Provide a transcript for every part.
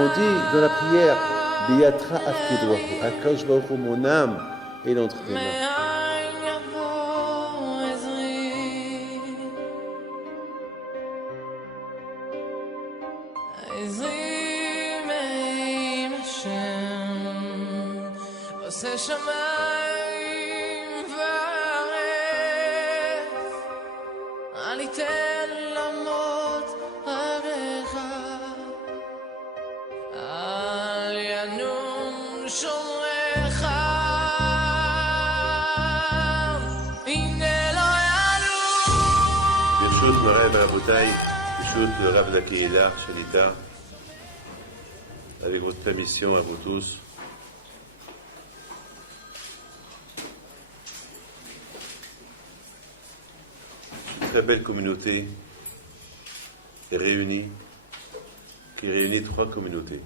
On dit dans la prière, Biyatra Afkedoahu, Akadosh Baruch Hu, mon âme est entre tes mains. ברשות מוריי ורבותיי, ברשות le Rav de la Kehila, Shalita, avec votre permission à vous tous, une très belle communauté est réunie, qui réunit trois communautés.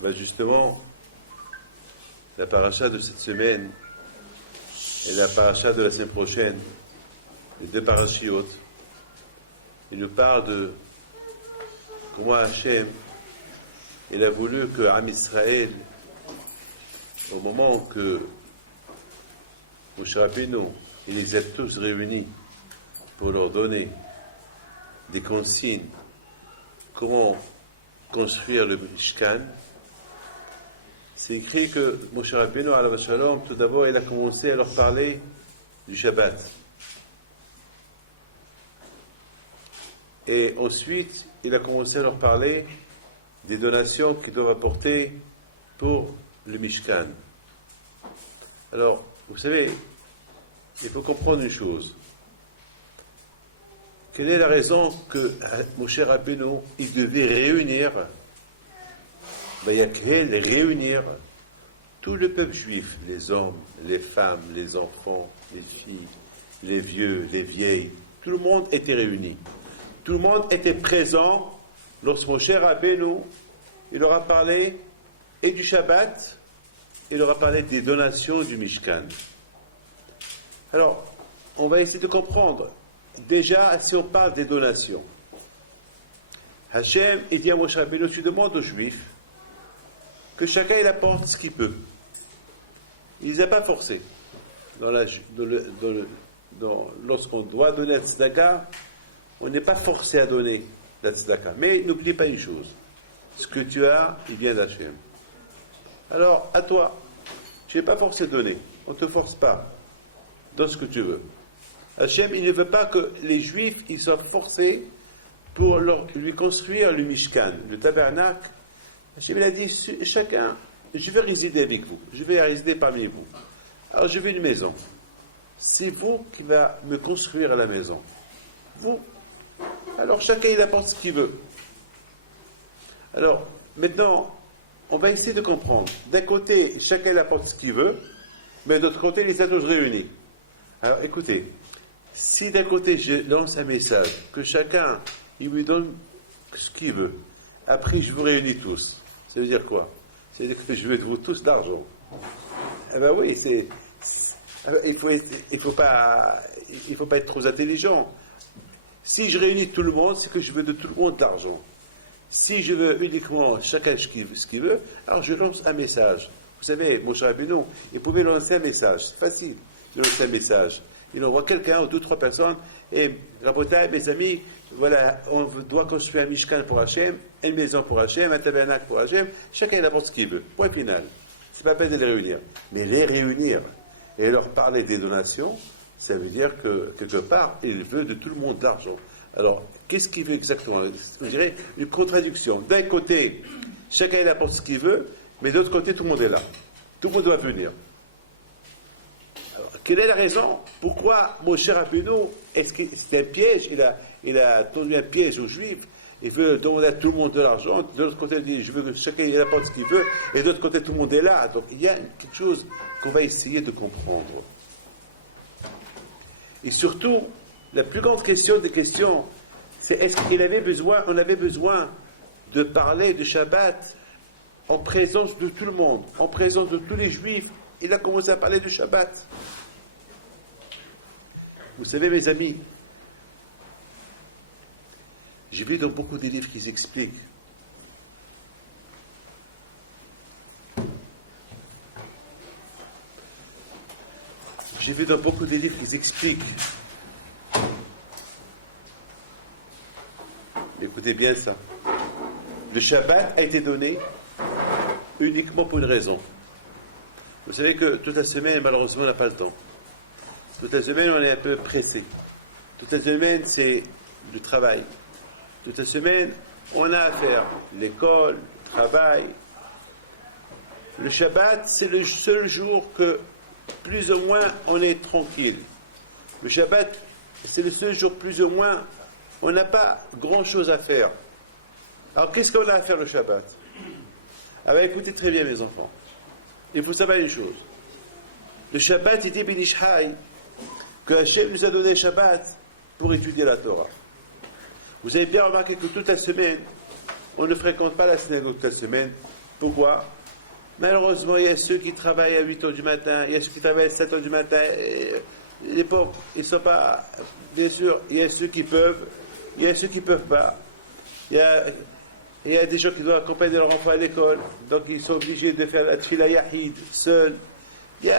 Ben justement, la paracha de cette semaine et la paracha de la semaine prochaine, les deux parachiotes, il nous parle de comment Hachem, il a voulu que Am Israël, au moment que Moshe Rabbeinu, il les a tous réunis pour leur donner des consignes, comment construire le Mishkan. C'est écrit que Moshe Rabbeinu, alav shalom, tout d'abord, il a commencé à leur parler du Shabbat. Et ensuite, il a commencé à leur parler des donations qu'ils doivent apporter pour le Mishkan. Alors, vous savez, il faut comprendre une chose. Quelle est la raison que Moshe Rabbeinu, il devait réunir tout le peuple juif, les hommes, les femmes, les enfants, les filles, les vieux, les vieilles, tout le monde était réuni. Tout le monde était présent lorsque Moshe Rabbeinu, il leur a parlé et du Shabbat, il leur a parlé des donations du Mishkan. Alors, on va essayer de comprendre. Déjà, si on parle des donations, Hachem, il dit à Moshe Rabbeinu, tu demandes aux Juifs que chacun il apporte ce qu'il peut. Il ne les a pas forcés. Lorsqu'on doit donner la tzedaka, on n'est pas forcé à donner la tzedaka. Mais n'oublie pas une chose. Ce que tu as, il vient d'Hachem. Alors, à toi, tu n'es pas forcé de donner. On ne te force pas. Donne ce que tu veux. Hachem, il ne veut pas que les Juifs ils soient forcés pour lui construire le Mishkan, le tabernacle. Hachem, il a dit, chacun, je vais résider avec vous. Je vais résider parmi vous. Alors, je veux une maison. C'est vous qui va me construire la maison. Vous. Alors, chacun, il apporte ce qu'il veut. Alors, maintenant, on va essayer de comprendre. D'un côté, chacun, il apporte ce qu'il veut, mais de l'autre côté, les a tous réunis. Alors, écoutez, si d'un côté, je lance un message, que chacun, il me donne ce qu'il veut, après, je vous réunis tous, ça veut dire quoi? Ça veut dire que je veux de vous tous d'argent. Eh bien oui, il faut pas être trop intelligent. Si je réunis tout le monde, c'est que je veux de tout le monde de l'argent. Si je veux uniquement chacun ce qu'il veut, alors je lance un message. Vous savez, Moshe Rabbeinu, il pouvait lancer un message. C'est facile de lancer un message. Il envoie quelqu'un ou deux, trois personnes, et Rabotai, mes amis, voilà, on doit construire un Mishkan pour Hachem, une maison pour Hachem, un tabernacle pour Hachem, chacun il apporte ce qu'il veut. Point final. C'est pas la peine de les réunir. Mais les réunir et leur parler des donations, ça veut dire que, quelque part, il veut de tout le monde de l'argent. Alors, qu'est-ce qu'il veut exactement? Je dirais une contradiction. D'un côté, chacun il apporte ce qu'il veut, mais de l'autre côté, tout le monde est là. Tout le monde doit venir. Alors, quelle est la raison? Pourquoi Moshe Rabbeinu, est-ce que c'est un piège? Il a tendu un piège aux Juifs. Il veut demander à tout le monde de l'argent. De l'autre côté, il dit, je veux que chacun il apporte ce qu'il veut. Et de l'autre côté, tout le monde est là. Donc, il y a quelque chose qu'on va essayer de comprendre. Et surtout, la plus grande question des questions, c'est est-ce qu'on avait besoin de parler de Shabbat en présence de tout le monde, en présence de tous les Juifs. Il a commencé à parler du Shabbat. Vous savez, mes amis, j'ai vu dans beaucoup de livres qui expliquent J'ai vu dans beaucoup de livres qu'ils expliquent. Écoutez bien ça. Le Shabbat a été donné uniquement pour une raison. Vous savez que toute la semaine, malheureusement, on n'a pas le temps. Toute la semaine, on est un peu pressé. Toute la semaine, c'est le travail. Toute la semaine, on a à faire l'école, le travail. Le Shabbat, c'est le seul jour que, plus ou moins, on est tranquille. Le Shabbat, c'est le seul jour, plus ou moins, on n'a pas grand-chose à faire. Alors, qu'est-ce qu'on a à faire le Shabbat? Alors, écoutez très bien, mes enfants. Il faut savoir une chose. Le Shabbat, il dit Benishai, que Hachem nous a donné le Shabbat pour étudier la Torah. Vous avez bien remarqué que toute la semaine, on ne fréquente pas la synagogue toute la semaine. Pourquoi? Malheureusement, il y a ceux qui travaillent à 8 h du matin, il y a ceux qui travaillent à 7 h du matin. Les pauvres, ils ne sont pas... Bien sûr, il y a ceux qui peuvent, il y a ceux qui ne peuvent pas. Il y a des gens qui doivent accompagner leur enfant à l'école, donc ils sont obligés de faire la tfila yahid, seuls. Et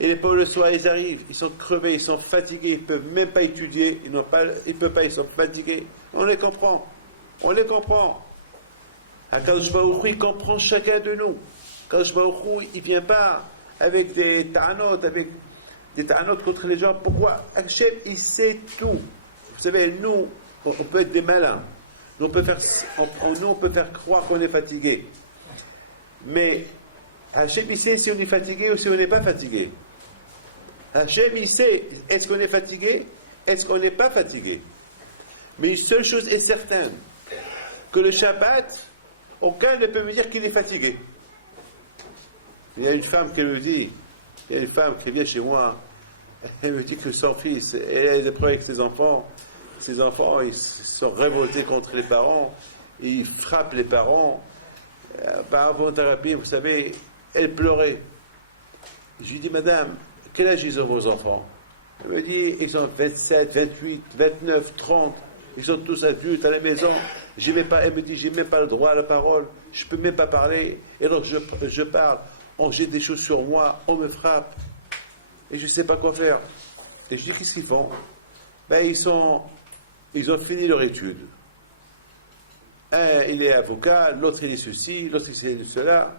les pauvres le soir, ils arrivent, ils sont crevés, ils sont fatigués, ils ne peuvent même pas étudier, ils ne peuvent pas, ils sont fatigués. On les comprend. On les comprend. Akadosh Baruch Hu, il comprend chacun de nous. Akadosh Baruch Hu, il ne vient pas avec des ta'anot, contre les gens. Pourquoi? Hachem, il sait tout. Vous savez, nous, on peut être des malins. Nous, on peut faire croire qu'on est fatigué. Mais Hachem, il sait si on est fatigué ou si on n'est pas fatigué. Hachem, il sait, est-ce qu'on est fatigué? Est-ce qu'on n'est pas fatigué? Mais une seule chose est certaine, que le Shabbat, aucun ne peut me dire qu'il est fatigué. Il y a une femme qui me dit, il y a une femme qui vient chez moi, elle me dit que son fils, elle a des problèmes avec ses enfants, ils sont révoltés contre les parents, ils frappent les parents. Par involontarité, vous savez, elle pleurait. Je lui dis, madame, quel âge ils ont vos enfants? Elle me dit, ils ont 27, 28, 29, 30, ils sont tous adultes à la maison. Elle me dit, j'ai même pas le droit à la parole, je peux même pas parler. Et donc je parle, on jette des choses sur moi, on me frappe, et je ne sais pas quoi faire. Et je dis, qu'est-ce qu'ils font? Ils ont fini leur étude. Un, il est avocat, l'autre, il est ceci, l'autre, il est cela.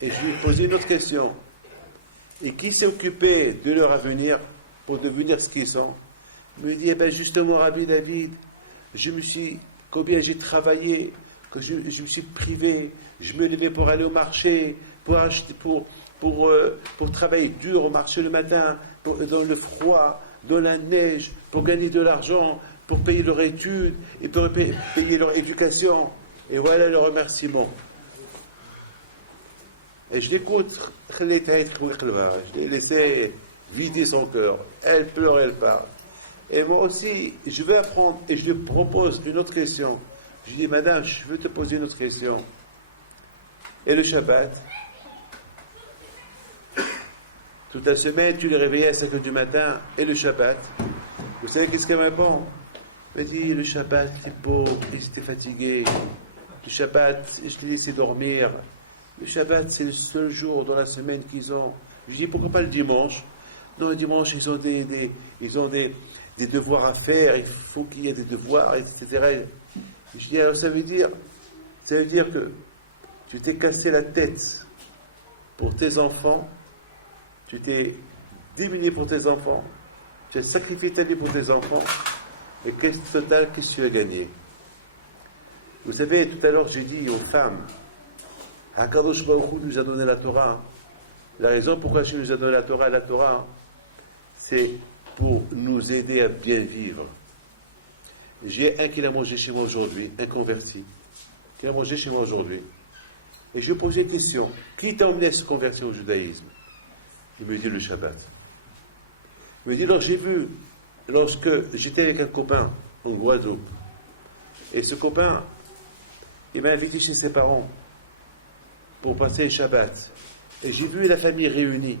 Et je lui ai posé une autre question. Et qui s'est occupé de leur avenir pour devenir ce qu'ils sont? Il me dit, justement, Rabbi David, combien j'ai travaillé, que je me suis privé, je me levais pour aller au marché, pour acheter, pour travailler dur au marché le matin, dans le froid, dans la neige, pour gagner de l'argent, pour payer leur étude et pour payer leur éducation. Et voilà le remerciement. Et je l'écoute, je l'ai laissé vider son cœur. Elle pleure, elle parle. Et moi aussi, je vais apprendre et je lui propose une autre question. Je lui dis, madame, je veux te poser une autre question. Et le Shabbat? Toute la semaine, tu les réveillais à 5 h du matin. Et le Shabbat? Vous savez qu'est-ce qu'elle me répond? Elle me dit, le Shabbat, t'es pauvre, t'es fatigué. Le Shabbat, je t'ai laissé dormir. Le Shabbat, c'est le seul jour dans la semaine qu'ils ont. Je dis, pourquoi pas le dimanche? Non, le dimanche, ils ont des devoirs à faire, il faut qu'il y ait des devoirs, etc. Je dis, alors ça veut dire que tu t'es cassé la tête pour tes enfants, tu t'es diminué pour tes enfants, tu as sacrifié ta vie pour tes enfants, et qu'est-ce que tu as gagné? Vous savez, tout à l'heure, j'ai dit aux femmes, Akadosh Baruch Hu nous a donné la Torah. La raison pourquoi il nous a donné la Torah, c'est pour nous aider à bien vivre. J'ai un qui l'a mangé chez moi aujourd'hui, un converti, qui l'a mangé chez moi aujourd'hui. Et je lui ai posé une question. Qui t'a emmené à se convertir au judaïsme? Il me dit le Shabbat. Il me dit, alors j'ai vu, lorsque j'étais avec un copain en Guadeloupe, et ce copain, il m'a invité chez ses parents pour passer le Shabbat. Et j'ai vu la famille réunie.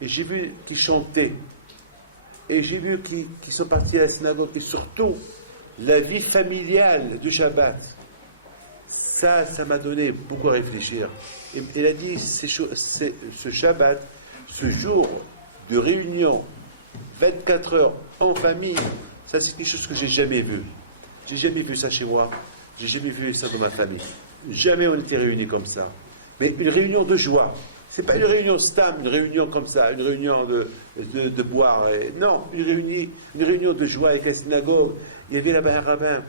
Et j'ai vu qu'ils chantaient. Et j'ai vu qu'ils sont partis à la synagogue. Et surtout, la vie familiale du Shabbat. Ça m'a donné beaucoup à réfléchir. Et il a dit, ce Shabbat, ce jour de réunion 24 heures en famille, ça c'est quelque chose que j'ai jamais vu. J'ai jamais vu ça chez moi. J'ai jamais vu ça dans ma famille. Jamais on était réunis comme ça. Mais une réunion de joie. C'est pas une réunion stam, une réunion comme ça, une réunion de boire. Non, une réunion de joie avec la synagogue. Il y avait là-bas un rabbin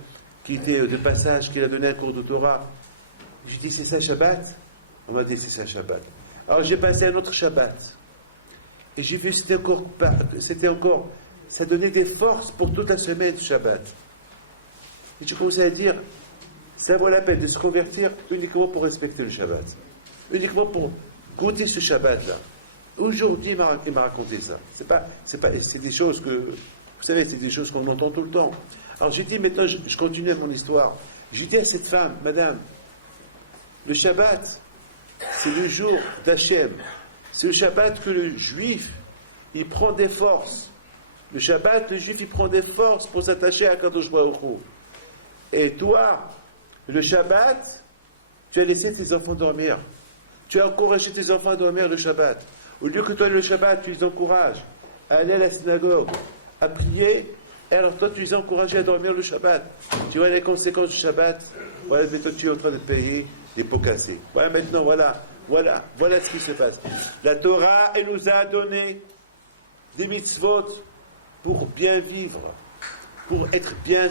qui était de passage, qui a donné un cours de Torah. J'ai dit, c'est ça Shabbat? On m'a dit, c'est ça Shabbat. Alors j'ai passé un autre Shabbat. Et j'ai vu, c'était encore, ça donnait des forces pour toute la semaine, Shabbat. Et j'ai commencé à dire, ça vaut la peine de se convertir uniquement pour respecter le Shabbat. Uniquement pour goûter ce Shabbat-là. Aujourd'hui, il m'a raconté ça. C'est des choses que, vous savez, c'est des choses qu'on entend tout le temps. Alors j'ai dit, maintenant, je continue mon histoire. J'ai dit à cette femme, madame, le Shabbat, c'est le jour d'Hachem. C'est le Shabbat que le juif, il prend des forces. Le Shabbat, le juif, il prend des forces pour s'attacher à Kadosh Baruch Hu. Et toi, le Shabbat, tu as laissé tes enfants dormir. Tu as encouragé tes enfants à dormir le Shabbat. Au lieu que toi, le Shabbat, tu les encourages à aller à la synagogue, à prier, et alors toi, tu les as encouragés à dormir le Shabbat. Tu vois les conséquences du Shabbat. Voilà, maintenant, tu es en train de payer des pots cassés. Voilà, maintenant, voilà ce qui se passe. La Torah, elle nous a donné des mitzvot pour bien vivre, pour être bien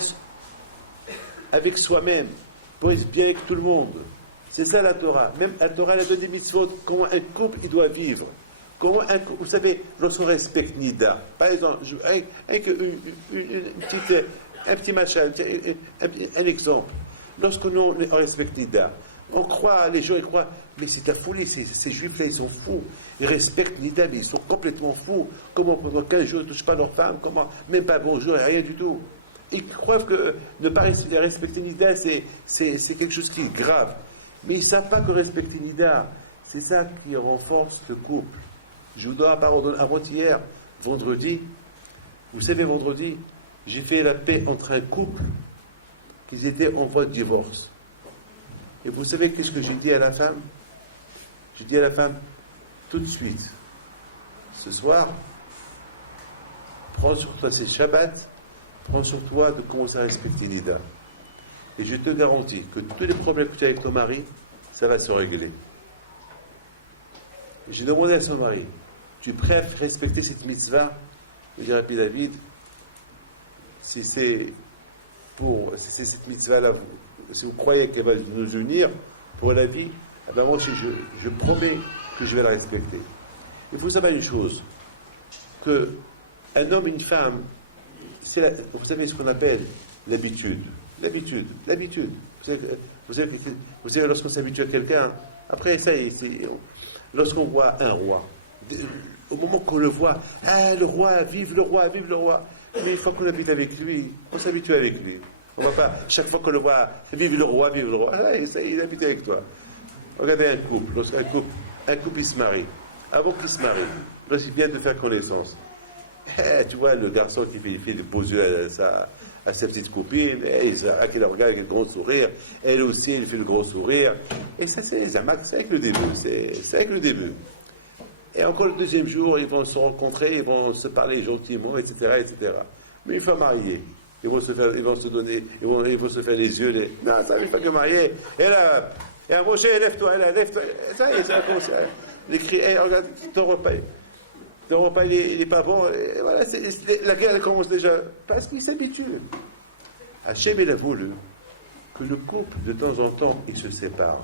avec soi-même, pour être bien avec tout le monde. C'est ça la Torah. Même la Torah, elle a donné des mitzvot, comment un couple il doit vivre. Comment vous savez, lorsqu'on respecte Nida, par exemple, un petit machin, un exemple. Lorsqu'on respecte Nida, on croit, les gens ils croient, mais c'est la folie, ces juifs-là, ils sont fous. Ils respectent Nida, mais ils sont complètement fous. Comment pendant 15 jours, ils ne touchent pas leur femme, comment, même pas bonjour, rien du tout. Ils croient que ne pas respecter Nida, c'est quelque chose qui est grave. Mais ils ne savent pas que respecter Nida, c'est ça qui renforce le couple. Je vous donne la parole avant-hier, vendredi. Vous savez, vendredi, j'ai fait la paix entre un couple qui était en voie de divorce. Et vous savez qu'est-ce que j'ai dit à la femme? J'ai dit à la femme, tout de suite, ce soir, prends sur toi, c'est Shabbat, prends sur toi de commencer à respecter Nida. Et je te garantis que tous les problèmes que tu as avec ton mari, ça va se régler. J'ai demandé à son mari, tu es prêt à respecter cette mitzvah? Il dit, Rabbi David, si c'est cette mitzvah-là, si vous croyez qu'elle va nous unir pour la vie, eh ben moi je promets que je vais la respecter. Il faut savoir une chose, qu'un homme et une femme, vous savez ce qu'on appelle l'habitude. L'habitude. Vous savez, lorsqu'on s'habitue à quelqu'un, après ça, lorsqu'on voit un roi, au moment qu'on le voit, le roi, vive le roi, vive le roi. Mais une fois qu'on habite avec lui, on s'habitue avec lui. On ne va pas, chaque fois qu'on le voit, vive le roi, vive le roi. Ça, il habite avec toi. Regardez un couple, un couple il se marie. Avant qu'il se marie, lorsqu'il vient de faire connaissance, tu vois le garçon qui fait des beaux yeux à sa petite copine, il la regarde avec un gros sourire, elle aussi, elle fait le gros sourire. Et ça, c'est avec le début. C'est avec le début. Et encore le deuxième jour, ils vont se rencontrer, ils vont se parler gentiment, etc., etc. Mais une fois mariés, ils vont se faire les yeux. Non, ça n'est pas que marié. Et là, Roger, lève-toi, lève-toi. Ça y est, ça commence. Les cris, regarde, ton repas, il n'est pas bon. Et voilà, la guerre elle commence déjà. Parce qu'ils s'habituent. Hachem, il a voulu que le couple, de temps en temps, il se sépare.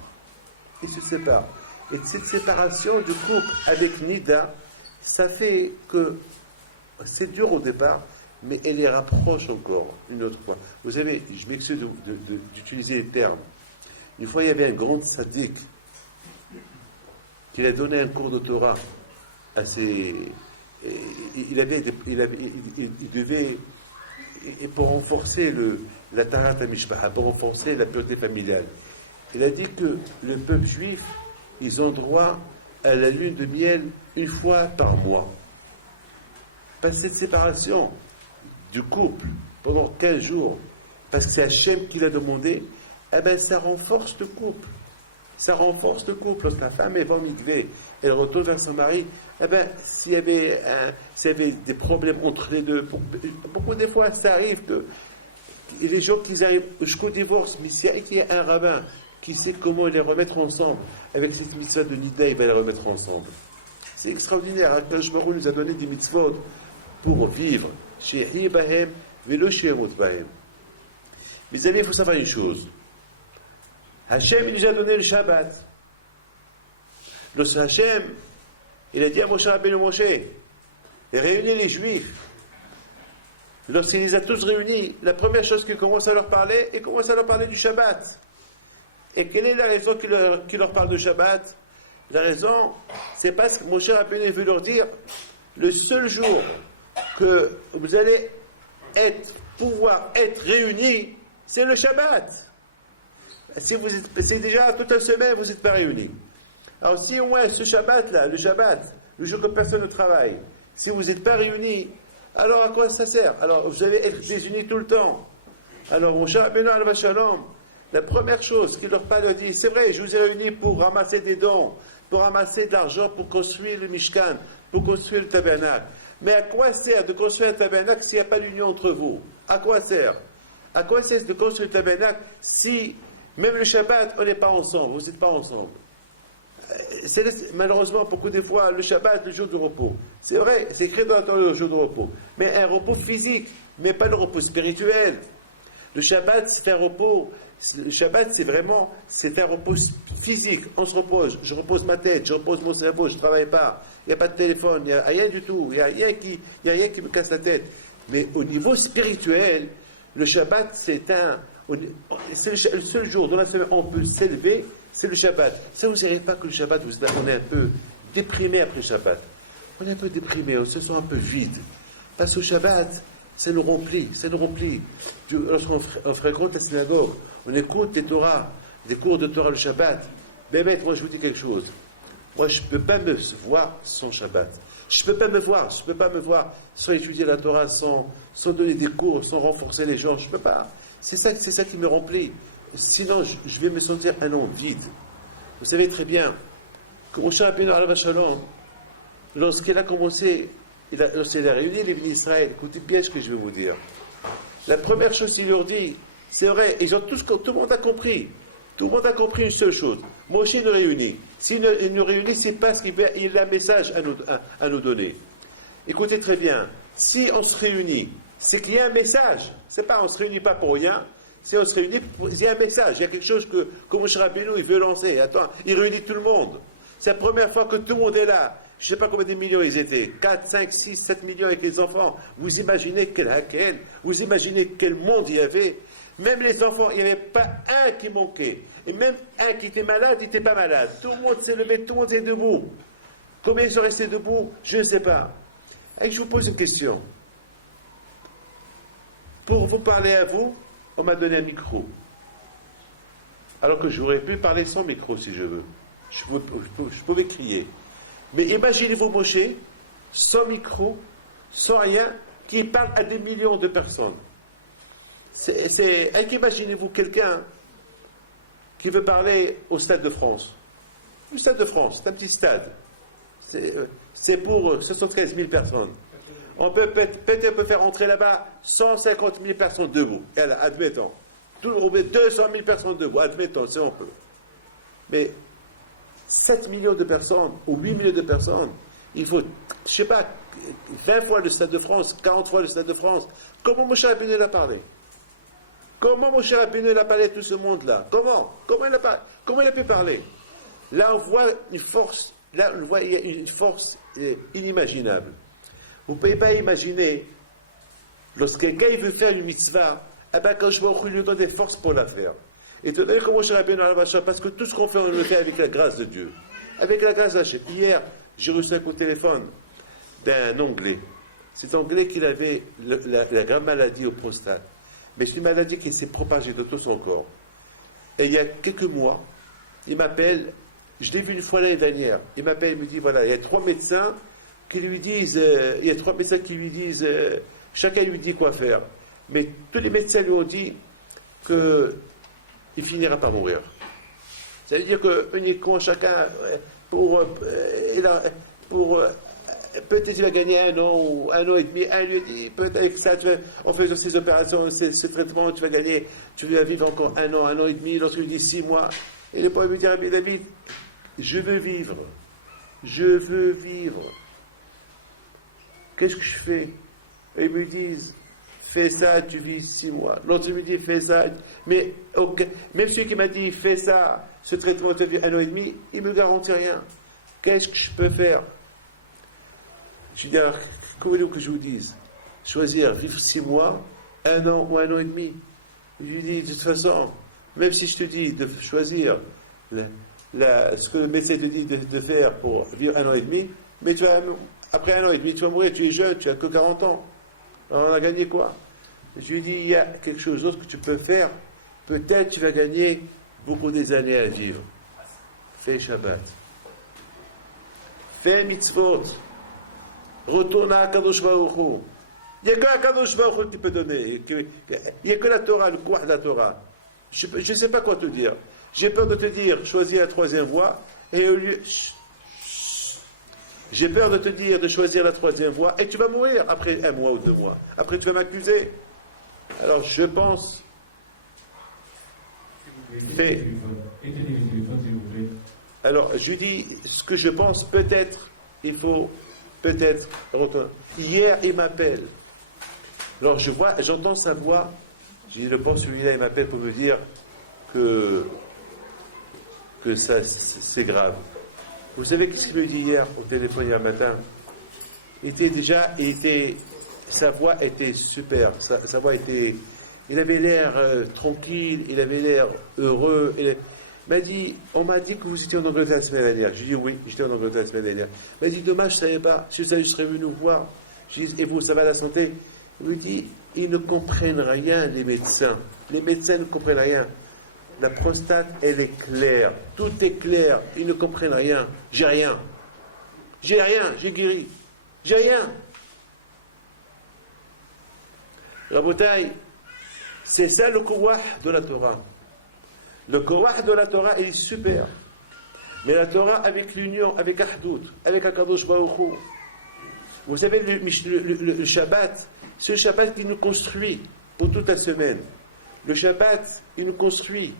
Il se sépare. Et cette séparation du couple avec Nida, ça fait que c'est dur au départ, mais elle les rapproche encore une autre fois. Vous savez, je m'excuse d'utiliser les termes. Une fois, il y avait un grand sadique qui a donné un cours de Torah à ses... Il devait, pour renforcer la Tarat HaMishpacha, pour renforcer la pureté familiale, il a dit que le peuple juif, ils ont droit à la lune de miel une fois par mois. Parce que cette séparation du couple pendant 15 jours, parce que c'est Hachem qui l'a demandé, eh bien ça renforce le couple. Ça renforce le couple. Lorsque la femme est en mikvé, elle retourne vers son mari. Eh bien, s'il y avait des problèmes entre les deux, beaucoup des fois, ça arrive que les gens qui arrivent jusqu'au divorce, mais s'il y a un rabbin qui sait comment les remettre ensemble, avec cette mitzvah de Nida, il va les remettre ensemble. C'est extraordinaire. Akadosh Baruch Hu nous a donné des mitzvot pour vivre. Shehi bahem, velo sheyamot bahem. Mes amis, il faut savoir une chose. Hachem, il nous a donné le Shabbat. Lorsque Hachem, il a dit à Moshe Rabbeinu Moshe, et réunit les Juifs. Lorsqu'il les a tous réunis, la première chose qu'il commence à leur parler, il commence à leur parler du Shabbat. Et quelle est la raison qu'il leur parle de Shabbat? La raison, c'est parce que Moshe Rabbeinu veut leur dire, le seul jour que vous allez pouvoir être réunis, c'est le Shabbat. C'est déjà toute la semaine, vous n'êtes pas réunis. Alors si au moins ce Shabbat-là, le Shabbat, le jour que personne ne travaille, si vous n'êtes pas réunis, alors à quoi ça sert? Alors vous allez être désunis tout le temps. Alors Moshe Rabbeinu Alav Shalom, la première chose qu'il leur parle, dit, c'est vrai, je vous ai réunis pour ramasser des dons, pour ramasser de l'argent, pour construire le Mishkan, pour construire le tabernacle. Mais à quoi sert de construire un tabernacle s'il n'y a pas d'union entre vous? À quoi sert? À quoi sert de construire le tabernacle si, même le Shabbat, on n'est pas ensemble, vous n'êtes pas ensemble? Malheureusement, beaucoup de fois, le Shabbat, le jour de repos. C'est vrai, c'est écrit dans la Torah le jour de repos. Mais un repos physique, mais pas le repos spirituel. Le Shabbat, c'est un repos. Le Shabbat, c'est un repos physique. On se repose. Je repose ma tête, je repose mon cerveau, je ne travaille pas. Il n'y a pas de téléphone, il n'y a rien du tout. Il n'y a rien qui me casse la tête. Mais au niveau spirituel, le Shabbat, c'est le seul jour dans la semaine où on peut s'élever. C'est le Shabbat. Ça, vous ne savez pas que le Shabbat, on est un peu déprimé après le Shabbat. On est un peu déprimé, on se sent un peu vide. Parce que le Shabbat, c'est le rempli, Lorsqu'on fréquente la synagogue, on écoute des Torah, des cours de Torah le Shabbat. Mais moi, je vous dis quelque chose. Moi, je ne peux pas me voir sans Shabbat. Je ne peux pas me voir sans étudier la Torah, sans donner des cours, sans renforcer les gens. Je ne peux pas. C'est ça qui me remplit. Sinon, je vais me sentir un homme vide. Vous savez très bien que Moshe Rabbeinu Alav Shalom, lorsqu'il a commencé, lorsqu'il a réuni les bénis Israël, écoutez bien ce que je vais vous dire. La première chose qu'il leur dit, c'est vrai, tout le monde a compris. Tout le monde a compris une seule chose. Moshe nous réunit. S'il nous réunit, c'est parce qu'il a un message à nous donner. Écoutez très bien. Si on se réunit, c'est qu'il y a un message. C'est pas, on ne se réunit pas pour rien. Si on se réunit, il y a un message, il y a quelque chose que Moshe Rabbeinu il veut lancer. Attends, il réunit tout le monde. C'est la première fois que tout le monde est là. Je ne sais pas combien de millions ils étaient. 4, 5, 6, 7 millions avec les enfants. Vous imaginez vous imaginez quel monde il y avait. Même les enfants, il n'y avait pas un qui manquait. Et même un qui était malade, il n'était pas malade. Tout le monde s'est levé, tout le monde est debout. Combien ils sont restés debout? Je ne sais pas. Et je vous pose une question. Pour vous parler à vous, on m'a donné un micro. Alors que j'aurais pu parler sans micro si je veux. Je pouvais crier. Mais imaginez-vous Moshe, sans micro, sans rien, qui parle à des millions de personnes. Imaginez-vous quelqu'un qui veut parler au Stade de France. Le Stade de France, c'est un petit stade. C'est pour 73 000 personnes. On peut peut-être faire entrer là-bas 150 000 personnes debout. Et là, admettons. On met 200 000 personnes debout. Admettons, si on peut. Mais 7 millions de personnes ou 8 millions de personnes, il faut, je ne sais pas, 20 fois le Stade de France, 40 fois le Stade de France. Comment Moshe Rabbeinu a parlé? Comment Moshe Rabbeinu a parlé à tout ce monde-là? Comment il a pu parler? Là, on voit une force. Là, on voit il y a une force inimaginable. Vous ne pouvez pas imaginer, lorsque quelqu'un veut faire une mitzvah, quand je lui donne des forces pour la faire. Et tu vois comment je rappelle dans la vache, parce que tout ce qu'on fait, on le fait avec la grâce de Dieu. Avec la grâce d'Hachem. Hier, j'ai reçu un coup de téléphone d'un Anglais. Cet Anglais qui avait la grave maladie au prostate. Mais c'est une maladie qui s'est propagée de tout son corps. Et il y a quelques mois, il m'appelle, je l'ai vu une fois l'année dernière, il m'appelle, il me dit, voilà, il y a 3 médecins qui lui disent, chacun lui dit quoi faire. Mais tous les médecins lui ont dit qu'il finira par mourir. Ça veut dire que uniquement chacun, pour peut-être tu vas gagner 1 an ou 1 an et demi. Un lui dit, peut-être avec ça, en faisant ces opérations, ces traitements, tu vas gagner, tu vas vivre encore 1 an et demi. Lorsqu'il lui dit 6 mois, il n'est pas lui dire, David, je veux vivre. Je veux vivre. Qu'est-ce que je fais? Et ils me disent, fais ça, tu vis 6 mois. L'autre me dit, fais ça. Mais même celui qui m'a dit, fais ça, ce traitement te vit 1 an et demi, il ne me garantit rien. Qu'est-ce que je peux faire? Je dis, alors, comment voulez-vous que je vous dise? Choisir, vivre 6 mois, 1 an ou 1 an et demi. Je lui dis, de toute façon, même si je te dis de choisir ce que le médecin te dit de faire pour vivre 1 an et demi, mais après 1 an et demi, tu vas mourir, tu es jeune, tu n'as que 40 ans. Alors on a gagné quoi? Je lui dis, il y a quelque chose d'autre que tu peux faire. Peut-être tu vas gagner beaucoup des années à vivre. Fais Shabbat. Fais mitzvot. Retourne à Kadosh Baruch Hu. Il n'y a que la Kadosh Baruch Hu qui peut donner. Il n'y a que la Torah, le Kouach de la Torah. Je ne sais pas quoi te dire. J'ai peur de te dire, choisis la 3e voie, et au lieu... J'ai peur de te dire de choisir la 3e voie, et tu vas mourir après 1 mois ou 2 mois. Après, tu vas m'accuser. Alors, je pense... Alors, je dis ce que je pense, peut-être, il faut peut-être retourner. Hier, il m'appelle. Alors, j'entends sa voix. Je dis, je pense celui-là, il m'appelle pour me dire que ça, c'est grave. Vous savez ce qu'il me dit hier au téléphone hier matin? Sa voix était super. Sa voix était... Il avait l'air tranquille, il avait l'air heureux. Il m'a dit, on m'a dit que vous étiez en Angleterre la semaine dernière. J'ai dit oui, j'étais en Angleterre la semaine dernière. Il m'a dit, dommage, je ne savais pas. Si je savais, je serais venu vous voir. Je dis, et vous, ça va la santé? Il me dit, ils ne comprennent rien, les médecins. Les médecins ne comprennent rien. La prostate, elle est claire. Tout est clair. Ils ne comprennent rien. J'ai rien. J'ai rien. J'ai guéri. J'ai rien. Rabotaï, c'est ça le kouah de la Torah. Le kouah de la Torah est super. Mais la Torah avec l'union, avec Ahdout, avec Akadosh Baruch Hu. Vous savez, le Shabbat, c'est le Shabbat qui nous construit pour toute la semaine. Le Shabbat, il nous construit.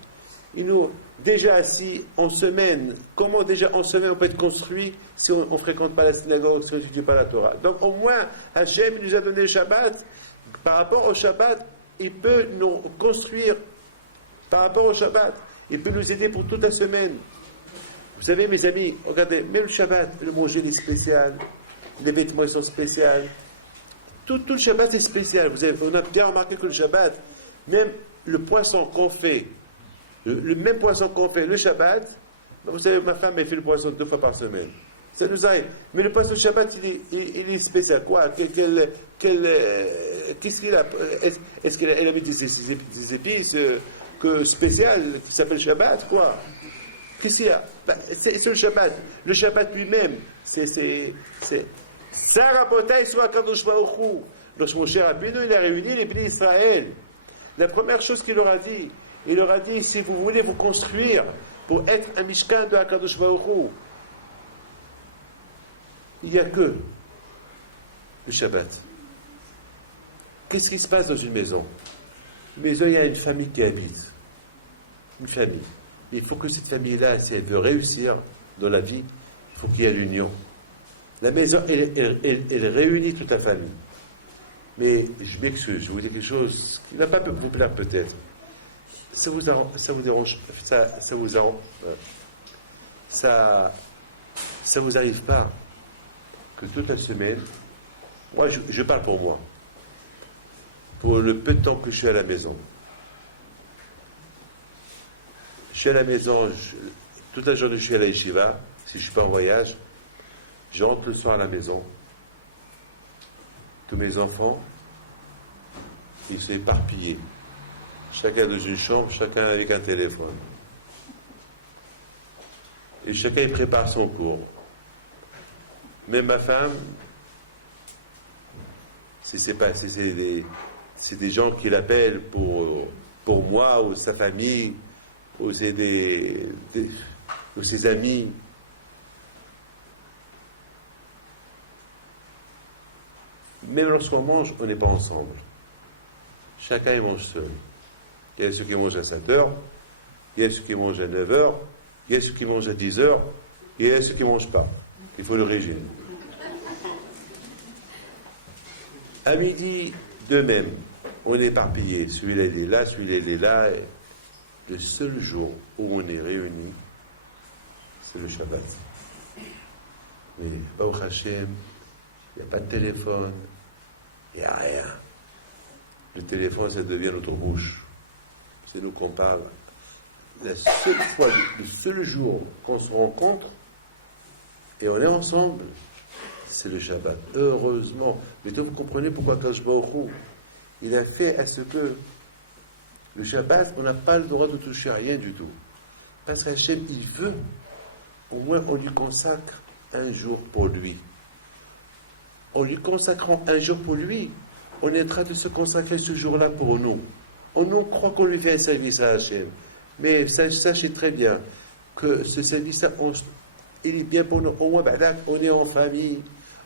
Déjà, si en semaine, comment déjà en semaine on peut être construit si on ne fréquente pas la synagogue, si on n'étudie pas la Torah? Donc au moins, Hachem nous a donné le Shabbat. Par rapport au Shabbat, il peut nous construire. Par rapport au Shabbat, il peut nous aider pour toute la semaine. Vous savez, mes amis, regardez, même le Shabbat, le manger est spécial, les vêtements sont spéciaux. Tout le Shabbat est spécial. On a bien remarqué que le Shabbat, même le poisson qu'on fait, le même poisson qu'on fait le Shabbat, vous savez, ma femme, elle fait le poisson 2 fois par semaine. Ça nous arrive. Mais le poisson Shabbat, il est spécial. Quoi? Qu'est-ce qu'il a? Est-ce qu'elle avait des épices spéciales qui s'appellent Shabbat? Quoi? Qu'est-ce qu'il y a? C'est le Shabbat. Le Shabbat lui-même, c'est Sarah soit Kadosh Baruch Hu. Lorsque Moshe Rabbeinu, il a réuni les bénis d'Israël, la première chose qu'il leur a dit, il leur a dit, si vous voulez vous construire pour être un Mishkan de Akadosh Baruch Hu, il n'y a que le Shabbat. Qu'est-ce qui se passe dans une maison? Une maison, il y a une famille qui habite. Une famille. Il faut que cette famille-là, si elle veut réussir dans la vie, il faut qu'il y ait l'union. La maison, elle réunit toute la famille. Mais je m'excuse, je vous dis quelque chose qui n'a pas pu vous plaire peut-être. Ça vous dérange, ça vous arrive pas que toute la semaine, moi je parle pour moi, pour le peu de temps que je suis à la maison. Je suis à la maison, toute la journée je suis à la yeshiva, si je ne suis pas en voyage, je rentre le soir à la maison, tous mes enfants, ils sont éparpillés. Chacun dans une chambre, chacun avec un téléphone. Et chacun il prépare son cours. Même ma femme, c'est des gens qui l'appellent pour moi ou sa famille, ou c'est ou ses amis. Même lorsqu'on mange, on n'est pas ensemble. Chacun il mange seul. Il y a ceux qui mangent à 7 heures, il y a ceux qui mangent à 9 heures, il y a ceux qui mangent à 10 heures, et il y a ceux qui ne mangent pas. Il faut le régime. À midi, de même, on est éparpillé. Celui-là, il est là, celui-là, il est là. Et le seul jour où on est réunis, c'est le Shabbat. Mais, Baruch Hashem, il n'y a pas de téléphone, il n'y a rien. Le téléphone, ça devient notre bouche. C'est nous qu'on parle. La seule fois, le seul jour qu'on se rencontre, et on est ensemble, c'est le Shabbat. Heureusement. Mais donc, vous comprenez pourquoi Kadosh Baruch Hu, il a fait à ce que le Shabbat, on n'a pas le droit de toucher à rien du tout. Parce qu'Hachem, il veut, au moins on lui consacre un jour pour lui. En lui consacrant un jour pour lui, on est en train de se consacrer ce jour-là pour nous. On nous croit qu'on lui fait un service à Hachem. Mais sachez très bien que ce service-là, il est bien pour nous. Au moins, on est en famille,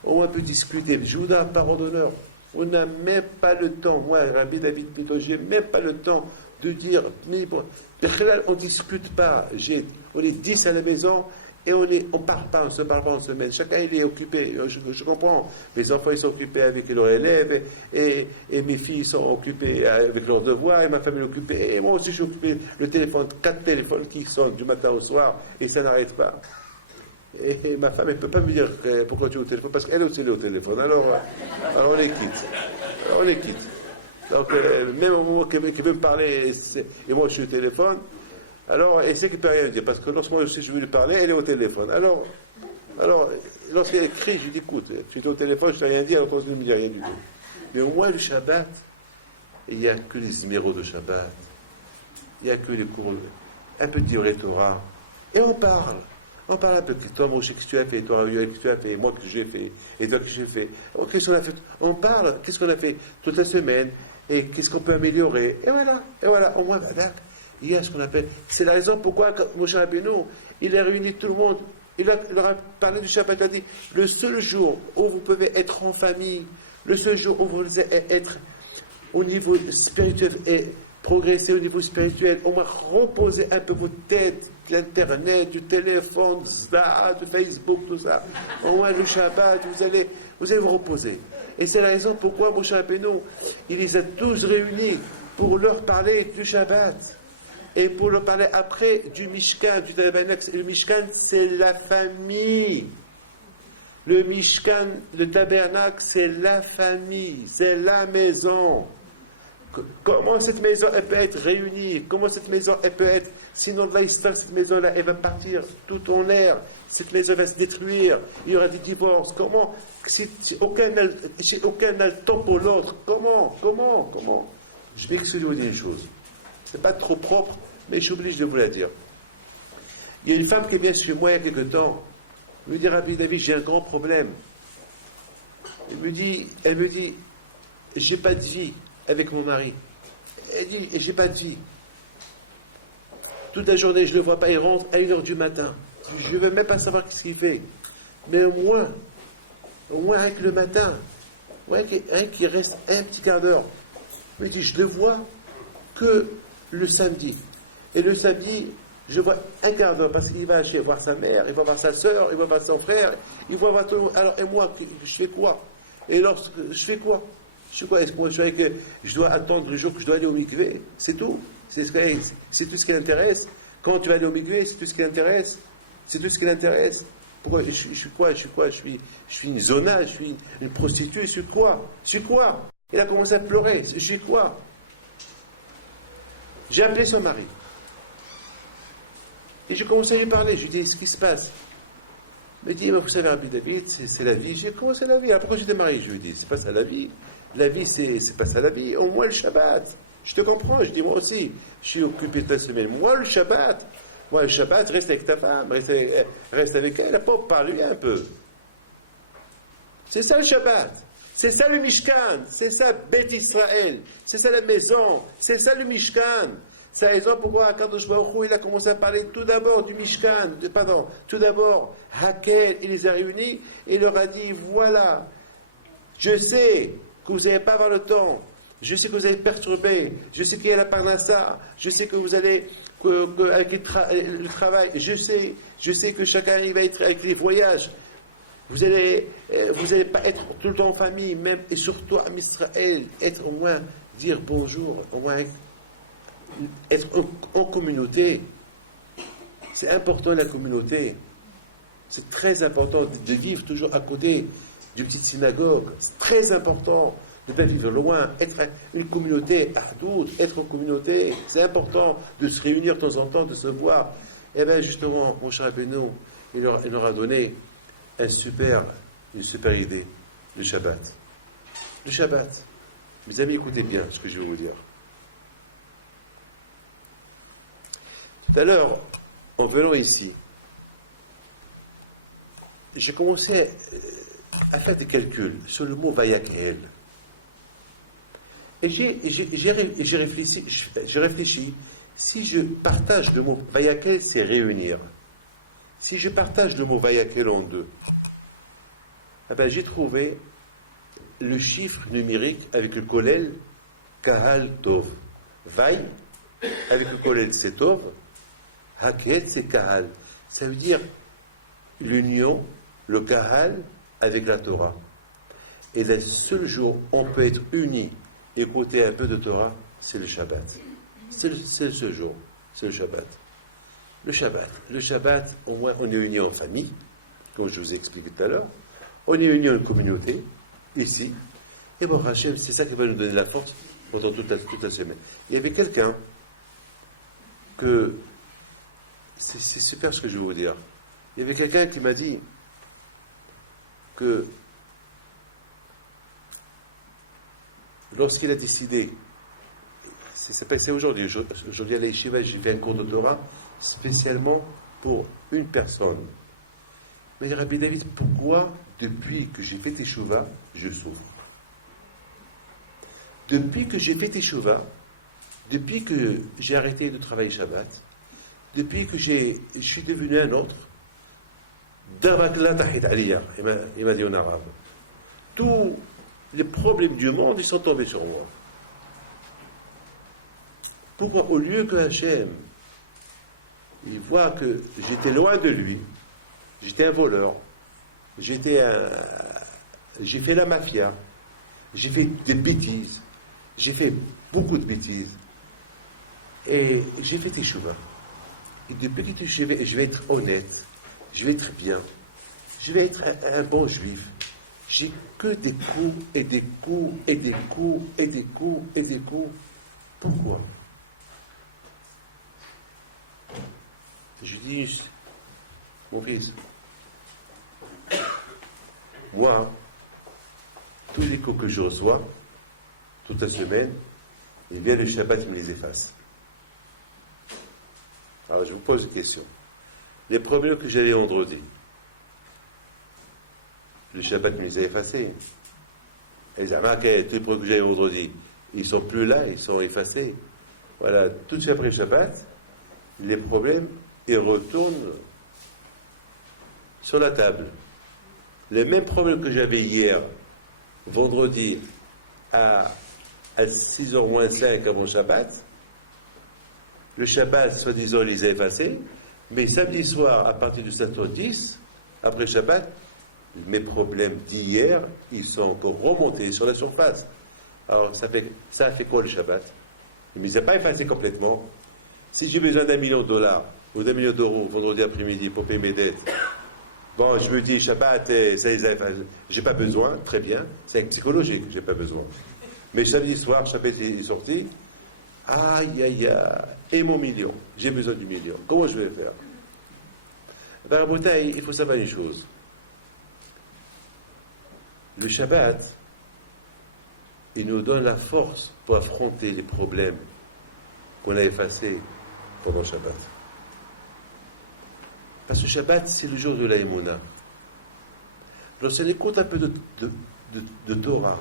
au moins on peut discuter. Je vous donne une parole d'honneur. On n'a même pas le temps. Moi, Rabbi David Pito, je n'ai même pas le temps de dire, mais bon, on ne discute pas. On est 10 à la maison et on ne parle pas, on ne se parle pas en semaine. Chacun il est occupé. Je comprends. Mes enfants ils sont occupés avec leurs élèves et mes filles sont occupées avec leurs devoirs et ma femme est occupée. Et moi aussi je suis occupé. Le téléphone, 4 téléphones qui sonnent du matin au soir et ça n'arrête pas. Et ma femme, elle ne peut pas me dire pourquoi tu es au téléphone, parce qu'elle aussi elle est au téléphone. Alors on les quitte. Donc, même au moment qu'elle veut me parler, et moi je suis au téléphone, alors elle sait qu'elle ne peut rien me dire, parce que lorsque moi aussi je veux lui parler, elle est au téléphone. Alors lorsqu'elle crie, je lui dis, écoute, tu es au téléphone, je ne t'ai rien dit, alors continue de ne me dire rien du tout. Mais au moins le Shabbat, il n'y a que les numéros de Shabbat, il n'y a que les cours, un peu de divrei Torah, et on parle. On parle un peu, toi, Moshe, qu'est-ce que tu as fait, toi, qu'est-ce que tu as fait, moi, qu'est-ce que j'ai fait, et toi, qu'est-ce que j'ai fait. Qu'est-ce qu'on a fait. On parle, qu'est-ce qu'on a fait toute la semaine, et qu'est-ce qu'on peut améliorer. Et voilà, au moins, il y a ce qu'on appelle. C'est la raison pourquoi Moshe Rabbeinu, il a réuni tout le monde, il leur a parlé du Shabbat, il a dit, le seul jour où vous pouvez être en famille, le seul jour où vous pouvez être au niveau spirituel et progresser au niveau spirituel, au moins reposer un peu votre tête, de l'internet, du téléphone, de Facebook, tout ça. Au moins le Shabbat, vous allez vous reposer. Et c'est la raison pourquoi Moshe Rabbeinu, il les a tous réunis pour leur parler du Shabbat. Et pour leur parler après du Mishkan, du tabernacle. Le Mishkan, c'est la famille. Le Mishkan, le tabernacle, c'est la famille, c'est la maison. Comment cette maison elle peut être réunie? Comment cette maison elle peut être? Sinon de la histoire, cette maison-là, elle va partir tout en l'air. Cette maison va se détruire. Il y aura des divorces. Comment? Si aucun n'a le temps pour l'autre. Comment? Je m'excuse de vous dire une chose. C'est pas trop propre, mais je suis obligé de vous la dire. Il y a une femme qui vient chez moi il y a quelque temps. Elle me dit, Rabbi David, j'ai un grand problème. Elle me dit, j'ai pas de vie avec mon mari. Elle dit, j'ai pas de vie. Toute la journée, je ne le vois pas, il rentre à 1h du matin. Je ne veux même pas savoir ce qu'il fait. Mais au moins avec le matin, rien qu'il reste un petit quart d'heure. Il me dit, je le vois que le samedi. Et le samedi, je vois un quart d'heure, parce qu'il va chez voir sa mère, il va voir sa soeur, il va voir son frère, il va voir tout le monde. Alors, et moi, je fais quoi? Et lorsque je fais quoi? Est-ce que moi, je dois attendre le jour que je dois aller au mikvé? C'est tout. C'est tout ce qui l'intéresse. Quand tu vas aller au mikvé, c'est tout ce qui l'intéresse. Pourquoi je suis quoi? Je suis une zona, je suis une prostituée, je suis quoi? Il a commencé à pleurer. Je suis quoi? J'ai appelé son mari. Et j'ai commencé à lui parler. Je lui ai dit, ce qui se passe? Il me dit, vous savez, Rabbi David, c'est la vie. J'ai dit, comment c'est la vie? Alors pourquoi j'étais marié? Je lui ai dit, c'est pas ça la vie. La vie, c'est pas ça la vie. Au moins le Shabbat. Je te comprends. Je dis, moi aussi, je suis occupé toute la semaine. Moi, le Shabbat, reste avec ta femme, reste avec elle. Parle-lui un peu. C'est ça le Shabbat. C'est ça le Mishkan. C'est ça Beth Israël. C'est ça la maison. C'est ça le Mishkan. C'est la raison pourquoi Akadosh Baruch Hu, il a commencé à parler tout d'abord du Mishkan, tout d'abord Hakel, il les a réunis et il leur a dit, voilà, je sais que vous n'allez pas avoir le temps, je sais que vous allez perturber, je sais qu'il y a la parnassa, je sais que vous allez, avec le travail, je sais que chacun il va être avec les voyages, vous allez pas être tout le temps en famille, même, et surtout à Israël, être au moins, dire bonjour, au moins être en communauté. C'est important la communauté. C'est très important de vivre toujours à côté d'une petite synagogue. C'est très important de ne pas vivre loin, être une communauté, être en communauté. C'est important de se réunir de temps en temps, de se voir. Et bien justement, mon cher Rabbeinu, il leur a donné une super idée, le Shabbat. Le Shabbat. Mes amis, écoutez bien ce que je vais vous dire. Tout à l'heure, en venant ici, j'ai commencé à faire des calculs sur le mot Vayakhel. Et j'ai réfléchi, si je partage le mot Vayakhel, c'est réunir. Si je partage le mot Vayakhel en deux, eh ben, j'ai trouvé le chiffre numérique avec le kollel Kahal Tov. Vaï, avec le kollel c'est Tov, Hakel c'est Kahal. Ça veut dire l'union, le Kahal avec la Torah. Et le seul jour où on peut être unis, écouter un peu de Torah, c'est le Shabbat. C'est le seul jour, c'est le Shabbat. Le Shabbat, au moins on est unis en famille, comme je vous ai expliqué tout à l'heure. On est unis en communauté, ici. Et bon, Hachem, c'est ça qui va nous donner la force pendant toute la semaine. Il y avait quelqu'un que... C'est super ce que je vais vous dire. Il y avait quelqu'un qui m'a dit que lorsqu'il a décidé, c'est aujourd'hui à la Yeshiva, j'ai fait un cours de Torah spécialement pour une personne. Mais Rabbi David, pourquoi depuis que j'ai fait Teshuvah, je souffre? Depuis que j'ai fait Teshuvah, depuis que j'ai arrêté de travailler Shabbat, depuis que je suis devenu un autre, il m'a dit en arabe, tous les problèmes du monde, ils sont tombés sur moi. Pourquoi, au lieu que Hachem, il voit que j'étais loin de lui, j'étais un voleur, j'ai fait la mafia, j'ai fait des bêtises, j'ai fait beaucoup de bêtises, et j'ai fait Teshuvah. Et depuis que je vais être honnête, je vais être bien, je vais être un bon juif. J'ai que des coups et des coups et des coups et des coups et des coups. Pourquoi? Je dis, mon fils, moi, tous les coups que je reçois, toute la semaine, et bien le Shabbat, il me les efface. Alors je vous pose une question. Les premiers que j'avais vendredi, le Shabbat me les a effacés. Et les Amaké, tous les premiers que j'avais vendredi, ils ne sont plus là, ils sont effacés. Voilà, tout de suite après le Shabbat, les problèmes, ils retournent sur la table. Les mêmes problèmes que j'avais hier, vendredi, à 6h moins 5 avant Shabbat, le Shabbat, soi-disant, il les a effacés, mais samedi soir, à partir de 7h10, après Shabbat, mes problèmes d'hier, ils sont encore remontés sur la surface. Alors, ça a fait quoi le Shabbat? Il ne les a pas effacés complètement. Si j'ai besoin $1 million ou d'1 million d'euros vendredi après-midi pour payer mes dettes, bon, je me dis, Shabbat, ça les a effacés. J'ai pas besoin, très bien, c'est psychologique, j'ai pas besoin. Mais samedi soir, Shabbat est sorti, aïe, aïe, aïe, et mon million, j'ai besoin du million. Comment je vais faire? Ben, Raboutaï, il faut savoir une chose. Le Shabbat, il nous donne la force pour affronter les problèmes qu'on a effacés pendant le Shabbat. Parce que le Shabbat, c'est le jour de la Emouna. Lorsqu'on écoute un peu de Torah,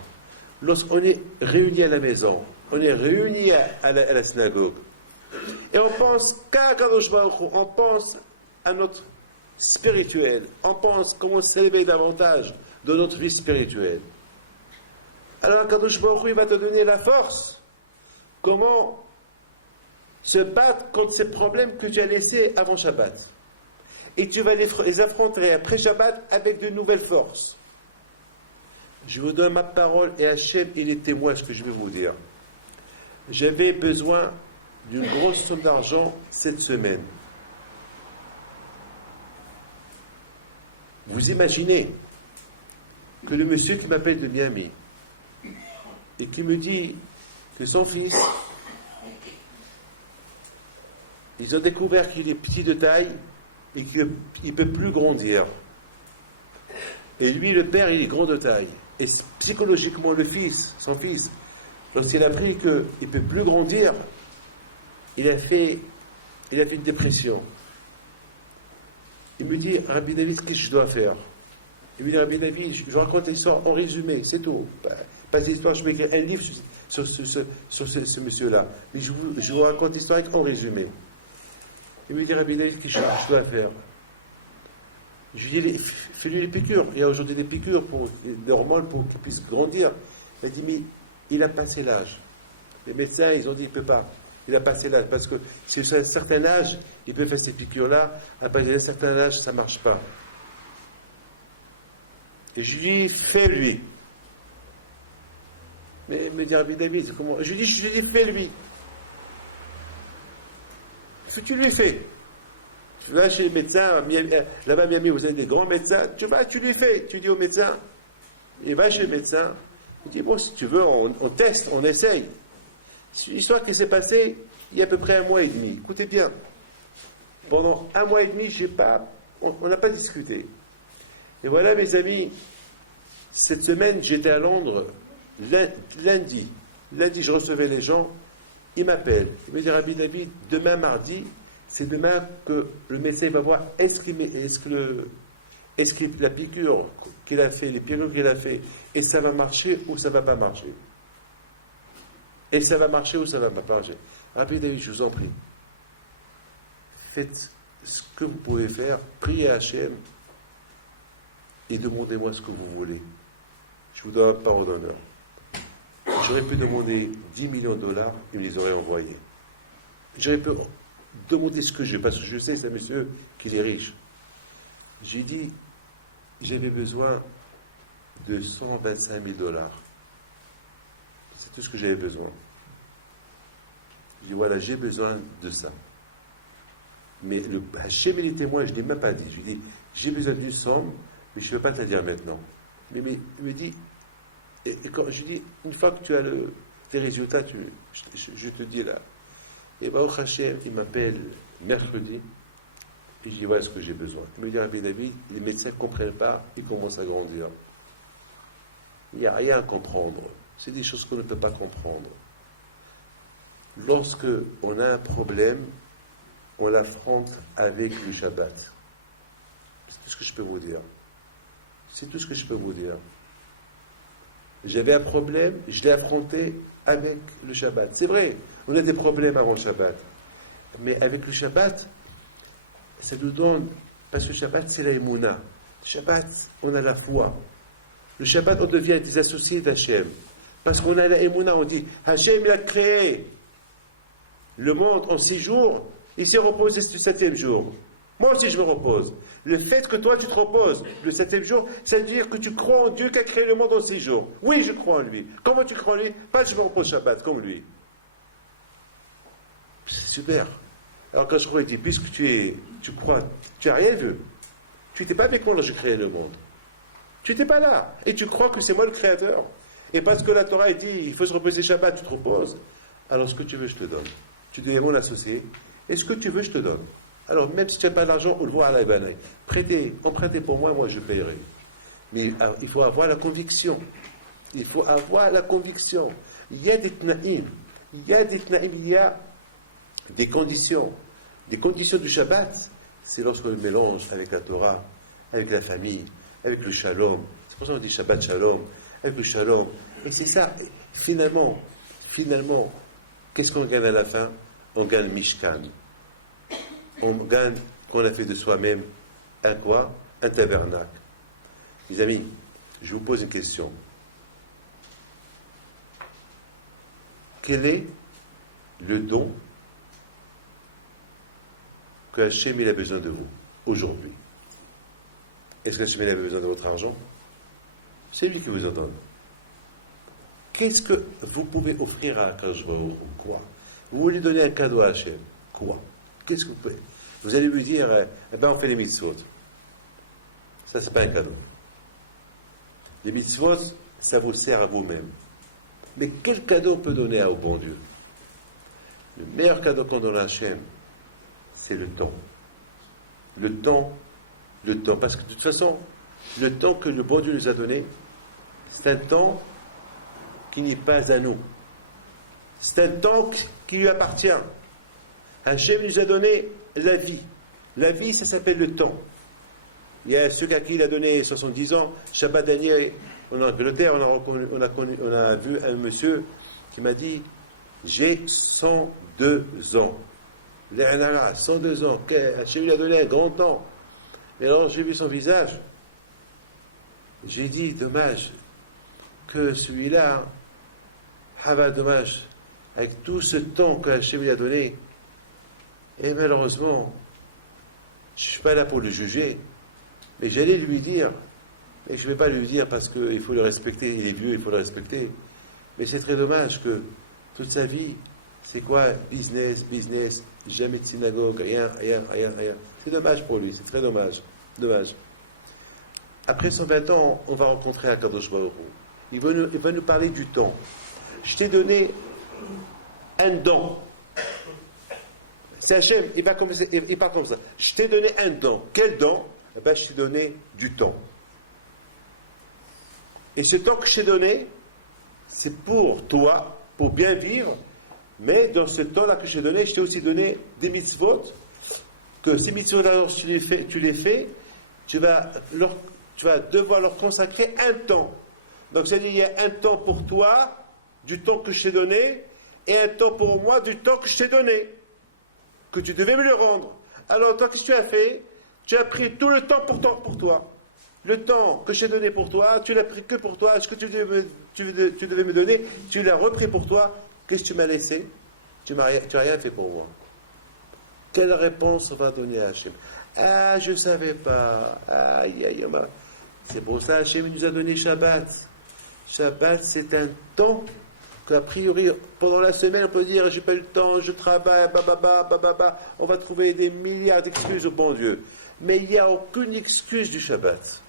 lorsqu'on est réunis à la maison, on est réunis à la synagogue, Et on pense qu'à Kadosh Baruch Hu, on pense à notre spirituel, on pense comment s'élever davantage de notre vie spirituelle. Alors Kadosh Baruch Hu, il va te donner la force. Comment se battre contre ces problèmes que tu as laissés avant Shabbat. Et tu vas les affronter après Shabbat avec de nouvelles forces. Je vous donne ma parole et Hachem, il est témoin de ce que je vais vous dire. J'avais besoin d'une grosse somme d'argent cette semaine. Vous imaginez que le monsieur qui m'appelle de Miami et qui me dit que son fils, ils ont découvert qu'il est petit de taille et qu'il ne peut plus grandir. Et lui, le père, il est grand de taille. Et psychologiquement, le fils, son fils, lorsqu'il a appris qu'il ne peut plus grandir, il a fait une dépression. Il me dit, Rabbi David, qu'est-ce que je dois faire? Il me dit, Rabbi David, je raconte l'histoire en résumé, c'est tout. Pas d'histoire, je vais écrire un livre sur ce monsieur-là. Mais je vous raconte l'histoire en résumé. Il me dit, Rabbi David, qu'est-ce que je dois faire? Je lui dis, fais-lui les piqûres. Il y a aujourd'hui des piqûres d'hormones pour qu'il puisse grandir. Il a dit, mais il a passé l'âge. Les médecins, ils ont dit qu'il ne peut pas. Il a passé l'âge. Parce que si à un certain âge, il peut faire ces piqûres-là. À partir d'un certain âge, ça ne marche pas. Et je lui dis, fais-lui. Mais il me dit, Rabbi David, comment? Je lui dis, fais-lui. Ce que tu lui fais. Tu vas chez les médecins, là-bas à Miami, vous avez des grands médecins, tu vas, tu lui fais, tu dis au médecin, il va chez le médecin, il dit, bon, si tu veux, on teste, on essaye. L'histoire qui s'est passée il y a à peu près 1 mois et demi. Écoutez bien, pendant 1 mois et demi, on n'a pas discuté. Et voilà, mes amis, cette semaine, j'étais à Londres, lundi, je recevais les gens, ils m'appellent, ils me disent, Rabbi David, demain mardi, c'est demain que le médecin va voir est-ce que la piqûre qu'il a fait, les piqûres qu'il a fait, et ça va marcher ou ça ne va pas marcher. Et ça va marcher ou ça ne va pas marcher. Rabbi David, je vous en prie, faites ce que vous pouvez faire, priez à Hachem et demandez-moi ce que vous voulez. Je vous donne la parole d'honneur. J'aurais pu demander 10 millions de dollars, ils me les auraient envoyés. J'aurais pu demander ce que je veux, parce que je sais, c'est un monsieur qui est riche. J'ai dit, j'avais besoin de 125 000 dollars. C'est tout ce que j'avais besoin. J'ai dit, voilà, j'ai besoin de ça. Mais le Hachem et les témoins, je ne l'ai même pas dit. Je lui ai dit, j'ai besoin d'une somme, mais je ne peux pas te la dire maintenant. Mais il me dit, et quand je lui dis, une fois que tu as tes résultats, je te dis là. Et Baruch Hashem, il m'appelle mercredi, et je dis, voilà ce que j'ai besoin. Il me dit, Rabbi David, les médecins ne comprennent pas, ils commencent à grandir. Il n'y a rien à comprendre. C'est des choses qu'on ne peut pas comprendre. Lorsque on a un problème, on l'affronte avec le Shabbat. C'est tout ce que je peux vous dire. C'est tout ce que je peux vous dire. J'avais un problème, je l'ai affronté avec le Shabbat. C'est vrai, on a des problèmes avant le Shabbat. Mais avec le Shabbat, ça nous donne, parce que le Shabbat, c'est la Emouna. Le Shabbat, on a la foi. Le Shabbat, on devient des associés d'Hachem. Parce qu'on a la Emouna, on dit, Hachem, il a créé le monde en 6 jours, il s'est reposé le 7e jour. Moi aussi, je me repose. Le fait que toi, tu te reposes le 7e jour, ça veut dire que tu crois en Dieu qui a créé le monde en 6 jours. Oui, je crois en lui. Comment tu crois en lui? Pas que je me repose Shabbat, comme lui. C'est super. Alors quand je crois, il dit, puisque tu crois, tu n'as rien vu. Tu n'étais pas avec moi lorsque j'ai créé le monde. Tu n'étais pas là. Et tu crois que c'est moi le créateur. Et parce que la Torah dit, il faut se reposer Shabbat, tu te reposes. Alors ce que tu veux, je te donne. Tu deviens mon associé. Et ce que tu veux, je te donne. Alors, même si tu n'as pas d'argent, on le voit à la Ibanaï. Empruntez pour moi, moi je paierai. Mais il faut avoir la conviction. Il faut avoir la conviction. Il y a des tnaïm. Il y a des conditions. Des conditions du Shabbat, c'est lorsqu'on le mélange avec la Torah, avec la famille, avec le shalom. C'est pour ça qu'on dit Shabbat shalom, avec le shalom. Et c'est ça, finalement, qu'est-ce qu'on gagne à la fin? on gagne Mishkan. On gagne qu'on a fait de soi-même un quoi? Un tabernacle. Mes amis, je vous pose une question. Quel est le don que Hachem il a besoin de vous aujourd'hui? Est-ce que Hachem il a besoin de votre argent? C'est lui qui vous en donne. Qu'est-ce que vous pouvez offrir à Akadosh Baruch Hu? Quoi? Vous voulez donner un cadeau à Hachem? Quoi? Qu'est-ce que vous pouvez? Vous allez lui dire, eh ben on fait les mitzvot. Ça, c'est pas un cadeau. Les mitzvot, ça vous sert à vous-même. Mais quel cadeau on peut donner au bon Dieu? Le meilleur cadeau qu'on donne à Hachem, c'est le temps. Le temps. Parce que de toute façon, le temps que le bon Dieu nous a donné, c'est un temps qui n'est pas à nous. C'est un temps qui lui appartient. Hachem nous a donné la vie. La vie, ça s'appelle le temps. Il y a ceux à qui il a donné 70 ans. Shabbat dernier, en Angleterre, on a vu un monsieur qui m'a dit « J'ai 102 ans. » 102 ans. Hachem lui a donné un grand temps. Et alors, j'ai vu son visage. J'ai dit « Dommage que celui-là, dommage, avec tout ce temps que Hachem lui a donné, et malheureusement, je ne suis pas là pour le juger, mais j'allais lui dire, et je ne vais pas lui dire parce qu'il faut le respecter, il est vieux, il faut le respecter, mais c'est très dommage que toute sa vie, c'est quoi? Business, jamais de synagogue, rien. C'est dommage pour lui, c'est très dommage. Après 120 ans, on va rencontrer Akadosh Baruch Hu. Il va nous parler du temps. Je t'ai donné un don. C'est Hachem, il parle comme ça. Je t'ai donné un don. Quel don? Eh bien, je t'ai donné du temps. Et ce temps que je t'ai donné, c'est pour toi, pour bien vivre, mais dans ce temps-là que je t'ai donné, je t'ai aussi donné des mitzvot, que ces mitzvot-là, tu les fais, tu vas devoir leur consacrer un temps. Donc, c'est-à-dire, il y a un temps pour toi, du temps que je t'ai donné, et un temps pour moi, du temps que je t'ai donné, que tu devais me le rendre. Alors, toi, qu'est-ce que tu as fait? Tu as pris tout le temps pour toi. Le temps que je t'ai donné pour toi, tu l'as pris que pour toi. Ce que tu devais me donner, tu l'as repris pour toi. Qu'est-ce que tu m'as laissé? Tu n'as rien fait pour moi. Quelle réponse on va donner à Hachem? Ah, je ne savais pas. Aïe. C'est pour ça Hachem nous a donné Shabbat. Shabbat, c'est un temps qu'a priori, pendant la semaine, on peut dire, j'ai pas eu le temps, je travaille, on va trouver des milliards d'excuses au bon Dieu. Mais il n'y a aucune excuse du Shabbat.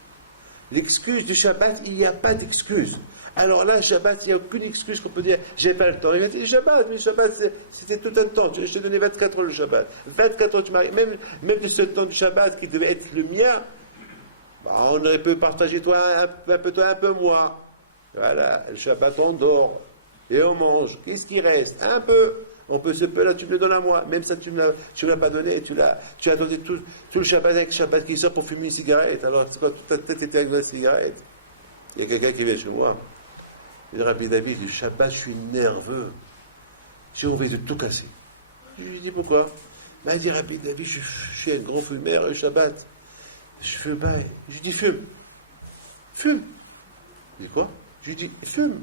L'excuse du Shabbat, il n'y a pas d'excuse. Alors là, Shabbat, il n'y a aucune excuse qu'on peut dire, j'ai pas le temps. Il m'a dit, Shabbat, mais Shabbat, c'était tout un temps. Je t'ai donné 24 heures le Shabbat. 24 heures, tu m'arrives. Même de ce temps du Shabbat qui devait être le mien, on aurait pu partager toi un peu moi. Voilà, le Shabbat, on dort et on mange. Qu'est-ce qui reste? Un peu. On peut ce peu-là, tu me le donnes à moi. Même ça, tu ne me l'as pas donné. Tu as donné tout le Shabbat avec le Shabbat qui sort pour fumer une cigarette. Alors, c'est quoi, toute ta tête était avec la cigarette. Il y a quelqu'un qui vient chez moi. Il dit, Rabbi David, le Shabbat, je suis nerveux. J'ai envie de tout casser. Je lui dis, pourquoi? Il dit, Rabbi David, je suis un grand fumeur, le Shabbat. Je fume pas. Je lui dis, fume. Il dit, quoi? Je lui dis, fume.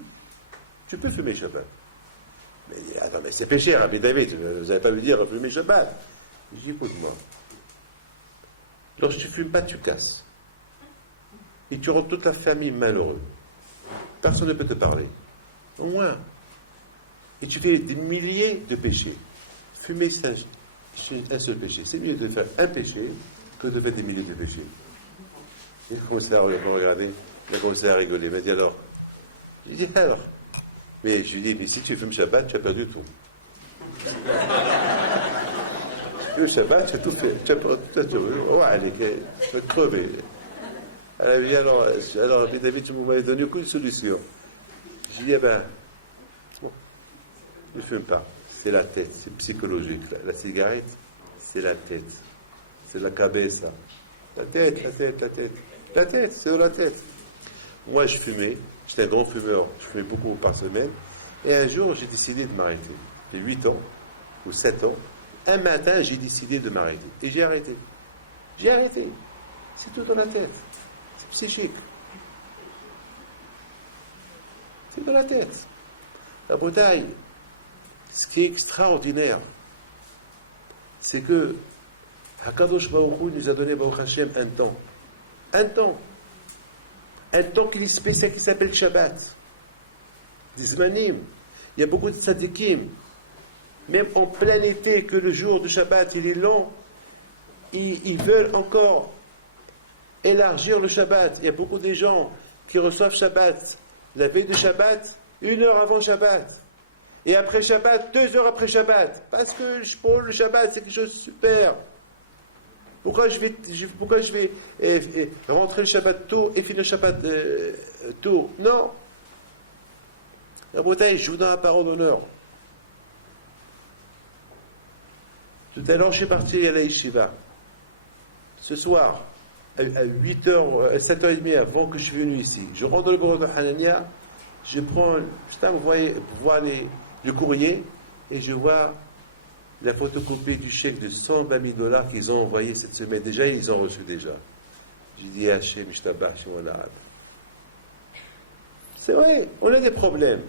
Tu peux fumer Shabbat. Mais il dit, attends, mais c'est péché, Rabbi David. Vous n'allez pas me dire, fumer Shabbat. Je dis, écoute-moi. Lorsque tu fumes pas, tu casses. Et tu rends toute la famille malheureuse. Personne ne peut te parler. Au moins. Et tu fais des milliers de péchés. Fumer, c'est un seul péché. C'est mieux de faire un péché que de faire des milliers de péchés. Il a commencé à regarder. Il a commencé à rigoler. Il m'a dit alors. Je dis alors. Mais je lui dis, mais si tu fumes Shabbat, tu as perdu tout. Le Shabbat, tu as tout fait. Tu as perdu. Allez, tu vas crever. Elle a dit, alors David, tu m'avais donné aucune solution. Je lui ai dit, bon, ne fume pas. C'est la tête, c'est psychologique. La cigarette, c'est la tête. C'est la cabeza. La tête, c'est la tête. Moi, je fumais. J'étais un grand fumeur. Je fumais beaucoup par semaine. Et un jour, j'ai décidé de m'arrêter. J'ai 8 ans. ou 7 ans, un matin, j'ai décidé de m'arrêter. Et j'ai arrêté. J'ai arrêté. C'est tout dans la tête. C'est psychique. C'est dans la tête. La Bretagne, ce qui est extraordinaire, c'est que Hakadosh Baruch Hu nous a donné Baruch Hashem un temps. Un temps. Un temps qui est spécial qui s'appelle Shabbat. Des Zmanim. Il y a beaucoup de tzadikim. Même en plein été, que le jour du Shabbat il est long, ils veulent encore élargir le Shabbat. Il y a beaucoup de gens qui reçoivent Shabbat la veille de Shabbat, 1 heure avant Shabbat. Et après Shabbat, 2 heures après Shabbat. Parce que pour le Shabbat, c'est quelque chose de super. Pourquoi je vais rentrer le Shabbat tôt et finir le Shabbat tôt? Non. La Bretagne joue dans la parole d'honneur. Tout à l'heure, je suis parti à la Yeshiva. Ce soir, à 8h, 7h30 avant que je suis venu ici, je rentre dans le bureau de Hanania, je prends, voir le courrier et je vois la photocopie du chèque de 120 000 dollars qu'ils ont envoyé cette semaine. Déjà, ils ont reçu déjà. J'ai dit, Hachem, je t'abâche, mon arabe. C'est vrai, on a des problèmes.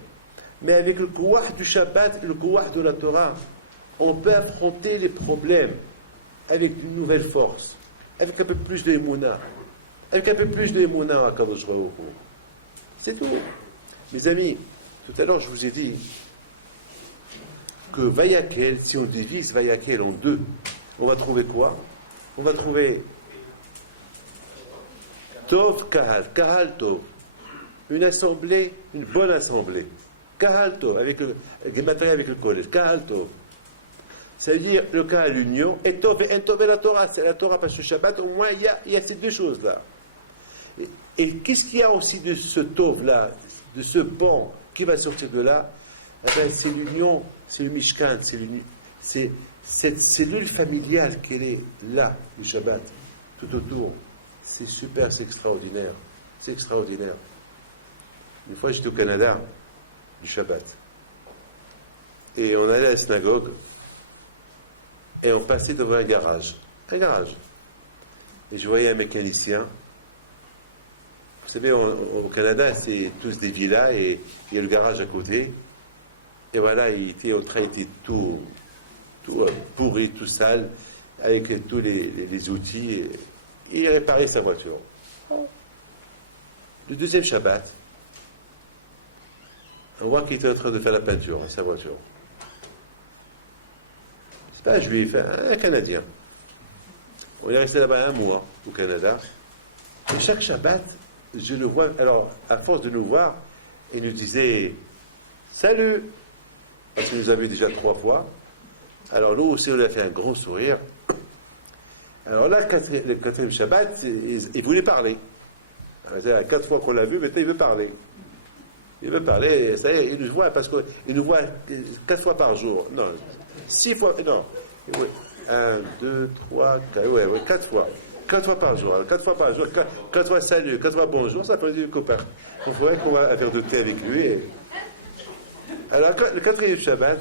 Mais avec le kouah du Shabbat et le kouah de la Torah, on peut affronter les problèmes avec une nouvelle force, avec un peu plus de émouna, avec un peu plus de émouna à Kadosh Baruch Hu. C'est tout. Mes amis, tout à l'heure je vous ai dit que Vayakel, si on divise Vayakel en 2, on va trouver quoi? On va trouver Tov Kahal, Kahal Tov, une assemblée, une bonne assemblée. Kahal Tov, avec le matériel avec le collège, Kahal Tov. Ça veut dire le cas à l'union, et Tov et Tov et la Torah, c'est la Torah parce que Shabbat, au moins il y a ces deux choses-là. Et qu'est-ce qu'il y a aussi de ce Tov-là, de ce banc qui va sortir de là? Eh bien, c'est l'union, c'est le Mishkan, c'est cette cellule familiale qui est là, le Shabbat, tout autour. C'est super, c'est extraordinaire. C'est extraordinaire. Une fois j'étais au Canada, du Shabbat, et on allait à la synagogue, et on passait devant un garage. Et je voyais un mécanicien. Vous savez, au Canada, c'est tous des villas et il y a le garage à côté. Et voilà, il était tout pourri, tout sale, avec tous les outils. Et il réparait sa voiture. Le deuxième Shabbat, on voit qu'il était en train de faire la peinture à sa voiture. C'est pas un juif, un Canadien. On est resté là-bas 1 mois au Canada. Et chaque Shabbat, je le vois. Alors, à force de nous voir, il nous disait salut, parce qu'il nous avait déjà 3 fois. Alors, nous aussi, on lui a fait un grand sourire. Alors là, le 4e Shabbat, il voulait parler. C'est 4 fois qu'on l'a vu, maintenant il veut parler. Il veut parler, ça y est, il nous voit parce qu'il nous voit 4 fois par jour. Non, 6 fois, non. 1, 2, 3, 4, ouais, 4 fois. 4 fois par jour. 4 fois par jour, 4 fois salut, 4 fois bonjour, ça peut dire copain. On pourrait qu'on va faire de thé avec lui. Alors, le 4e Shabbat,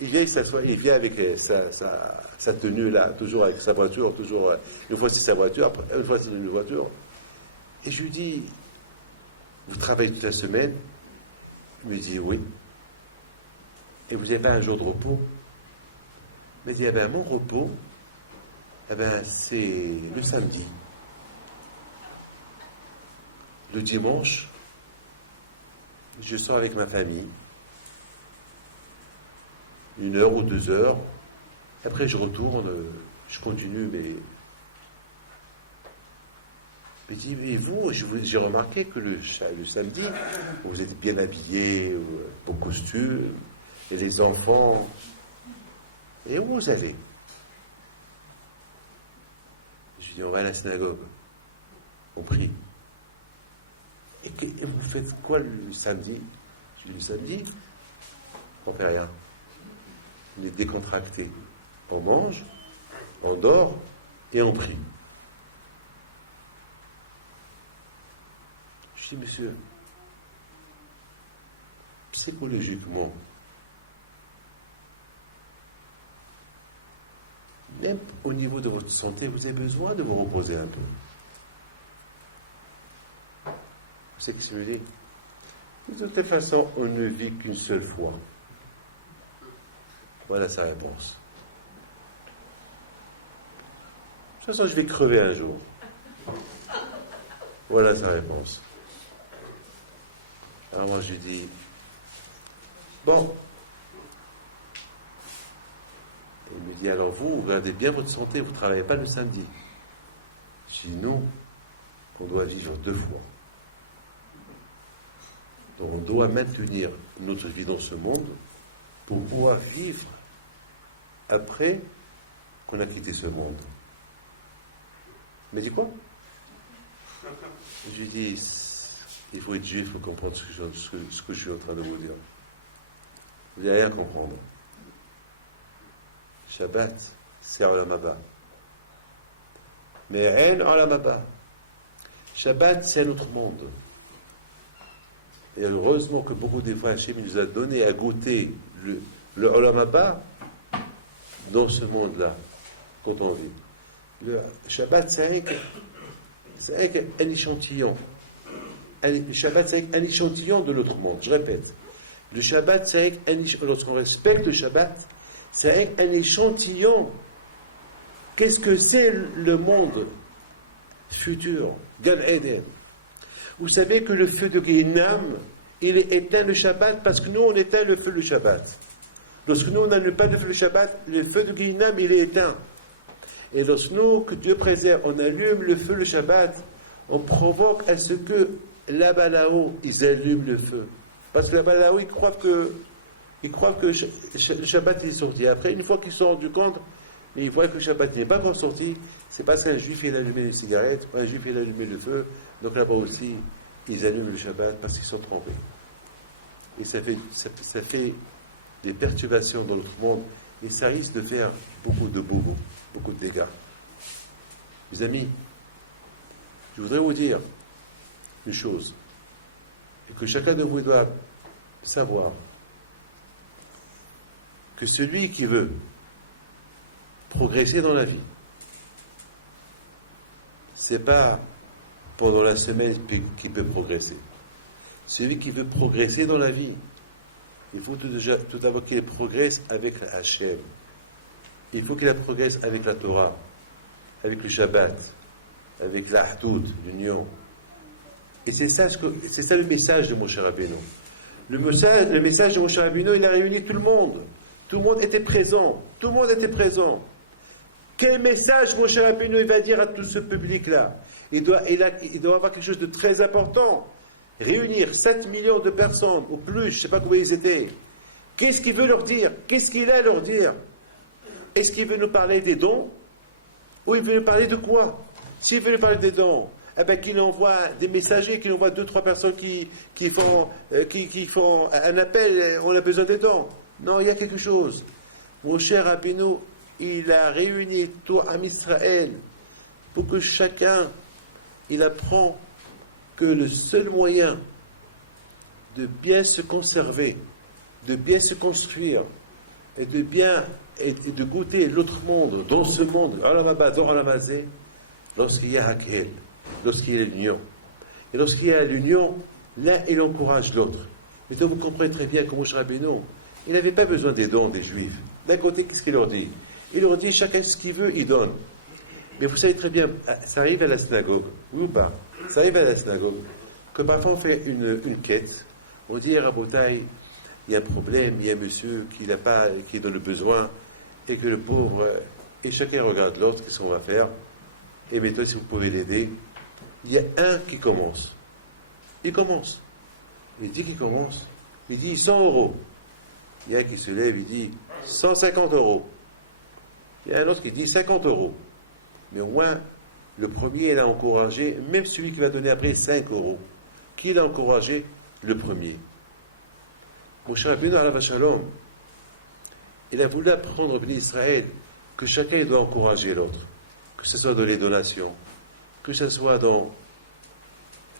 il vient, il s'assoit, il vient avec sa tenue là, toujours avec sa voiture, toujours, une fois c'est sa voiture, après, une fois c'est une voiture. Et je lui dis, vous travaillez toute la semaine? Il me dit oui. Et vous n'avez pas un jour de repos? Il me dit, eh bien, mon repos, eh bien, c'est le samedi. Le dimanche, je sors avec ma famille, 1 heure ou 2 heures. Après, je retourne, je continue, mais il dit, et vous, j'ai remarqué que le samedi, vous êtes bien habillés, beau costume, et les enfants. Et où vous allez? Je lui dis, on va à la synagogue. On prie. Et vous faites quoi le samedi? Je lui dis, le samedi, on ne fait rien. On est décontracté. On mange, on dort et on prie. Je dis, monsieur, psychologiquement, même au niveau de votre santé, vous avez besoin de vous reposer un peu. Vous savez ce que je me dis? De toute façon, on ne vit qu'une seule fois. Voilà sa réponse. De toute façon, je vais crever un jour. Voilà sa réponse. Alors moi, je lui dis, bon. Il me dit, alors vous regardez bien votre santé, vous ne travaillez pas le samedi. Je dis, non, on doit vivre 2 fois. Donc on doit maintenir notre vie dans ce monde pour pouvoir vivre après qu'on a quitté ce monde. Mais dis quoi? Je lui dis, il faut être juif pour comprendre ce que je suis en train de vous dire. Vous n'allez rien comprendre. Shabbat, c'est Olam Haba. Mais En Olam Haba. Shabbat, c'est un autre monde. Et heureusement que beaucoup des fois, Hachem nous a donné à goûter le Olam Haba dans ce monde-là, quand on vit. Le Shabbat, c'est un échantillon. Le Shabbat, c'est un échantillon de l'autre monde. Je répète. Le Shabbat, c'est lorsqu'on respecte le Shabbat, c'est un échantillon. Qu'est-ce que c'est le monde futur? Gan Eden. Vous savez que le feu de Guéhinam, il est éteint le Shabbat parce que nous, on éteint le feu le Shabbat. Lorsque nous, on n'allume pas le feu le Shabbat, le feu de Guéhinam, il est éteint. Et lorsque nous, que Dieu préserve, on allume le feu le Shabbat, on provoque à ce que là-bas là-haut, ils allument le feu. Parce que là-bas là-haut, ils croient que le Shabbat il est sorti. Après, une fois qu'ils se sont rendus compte, ils voient que le Shabbat n'est pas encore sorti, c'est parce qu'un juif il a allumé les cigarettes, ou un juif il a allumé le feu, donc là-bas aussi, ils allument le Shabbat parce qu'ils sont trompés. Et ça fait des perturbations dans notre monde, et ça risque de faire beaucoup de boubou, beaucoup de dégâts. Mes amis, je voudrais vous dire une chose, et que chacun de vous doit savoir, que celui qui veut progresser dans la vie, c'est pas pendant la semaine qu'il peut progresser. Celui qui veut progresser dans la vie, il faut tout d'abord qu'il progresse avec la Hachem. Il faut qu'il progresse avec la Torah, avec le Shabbat, avec la Ahdoud, l'union. Et c'est ça le message de Moshe Rabbeinu. Le message de Moshe Rabbeinu, il a réuni tout le monde. Tout le monde était présent. Tout le monde était présent. Quel message Moshe Rabbeinu il va dire à tout ce public-là? Il doit avoir quelque chose de très important. Réunir 7 millions de personnes, ou plus, je ne sais pas combien ils étaient. Qu'est-ce qu'il veut leur dire? Qu'est-ce qu'il a à leur dire? Est-ce qu'il veut nous parler des dons? Ou il veut nous parler de quoi? S'il veut nous parler des dons, eh bien qu'il envoie des messagers, qu'il envoie 2-3 personnes qui font un appel, on a besoin des dons. Non, il y a quelque chose. Mon cher Rabbeinu, il a réuni tout Am Israël pour que chacun, il apprend que le seul moyen de bien se conserver, de bien se construire et de goûter l'autre monde, dans ce monde, dans Alamazé, lorsqu'il y a Hakel, lorsqu'il y a l'union. Et lorsqu'il y a l'union, l'un il encourage l'autre. Et donc vous comprenez très bien que Moshe Rabbeinu, il n'avait pas besoin des dons des Juifs. D'un côté, qu'est-ce qu'il leur dit? Il leur dit chacun ce qu'il veut, il donne. Mais vous savez très bien, ça arrive à la synagogue, oui ou pas? Ça arrive à la synagogue, que parfois on fait une quête, on dit à Rabotaï, il y a un problème, il y a un monsieur qui est dans le besoin, et que le pauvre, et chacun regarde l'autre, qu'est-ce qu'on va faire? Et mettez si vous pouvez l'aider. Il y a un qui commence. Il commence. Il dit qu'il commence. Il dit 100 euros. Il y a un qui se lève, il dit 150 euros. Il y a un autre qui dit 50 euros. Mais au moins, le premier, il a encouragé, même celui qui va donner après 5 euros. Qui l'a encouragé? Le premier. Moshe Rabbeinu alav shalom, il a voulu apprendre au Béni Israël que chacun doit encourager l'autre. Que ce soit dans les donations, que ce soit dans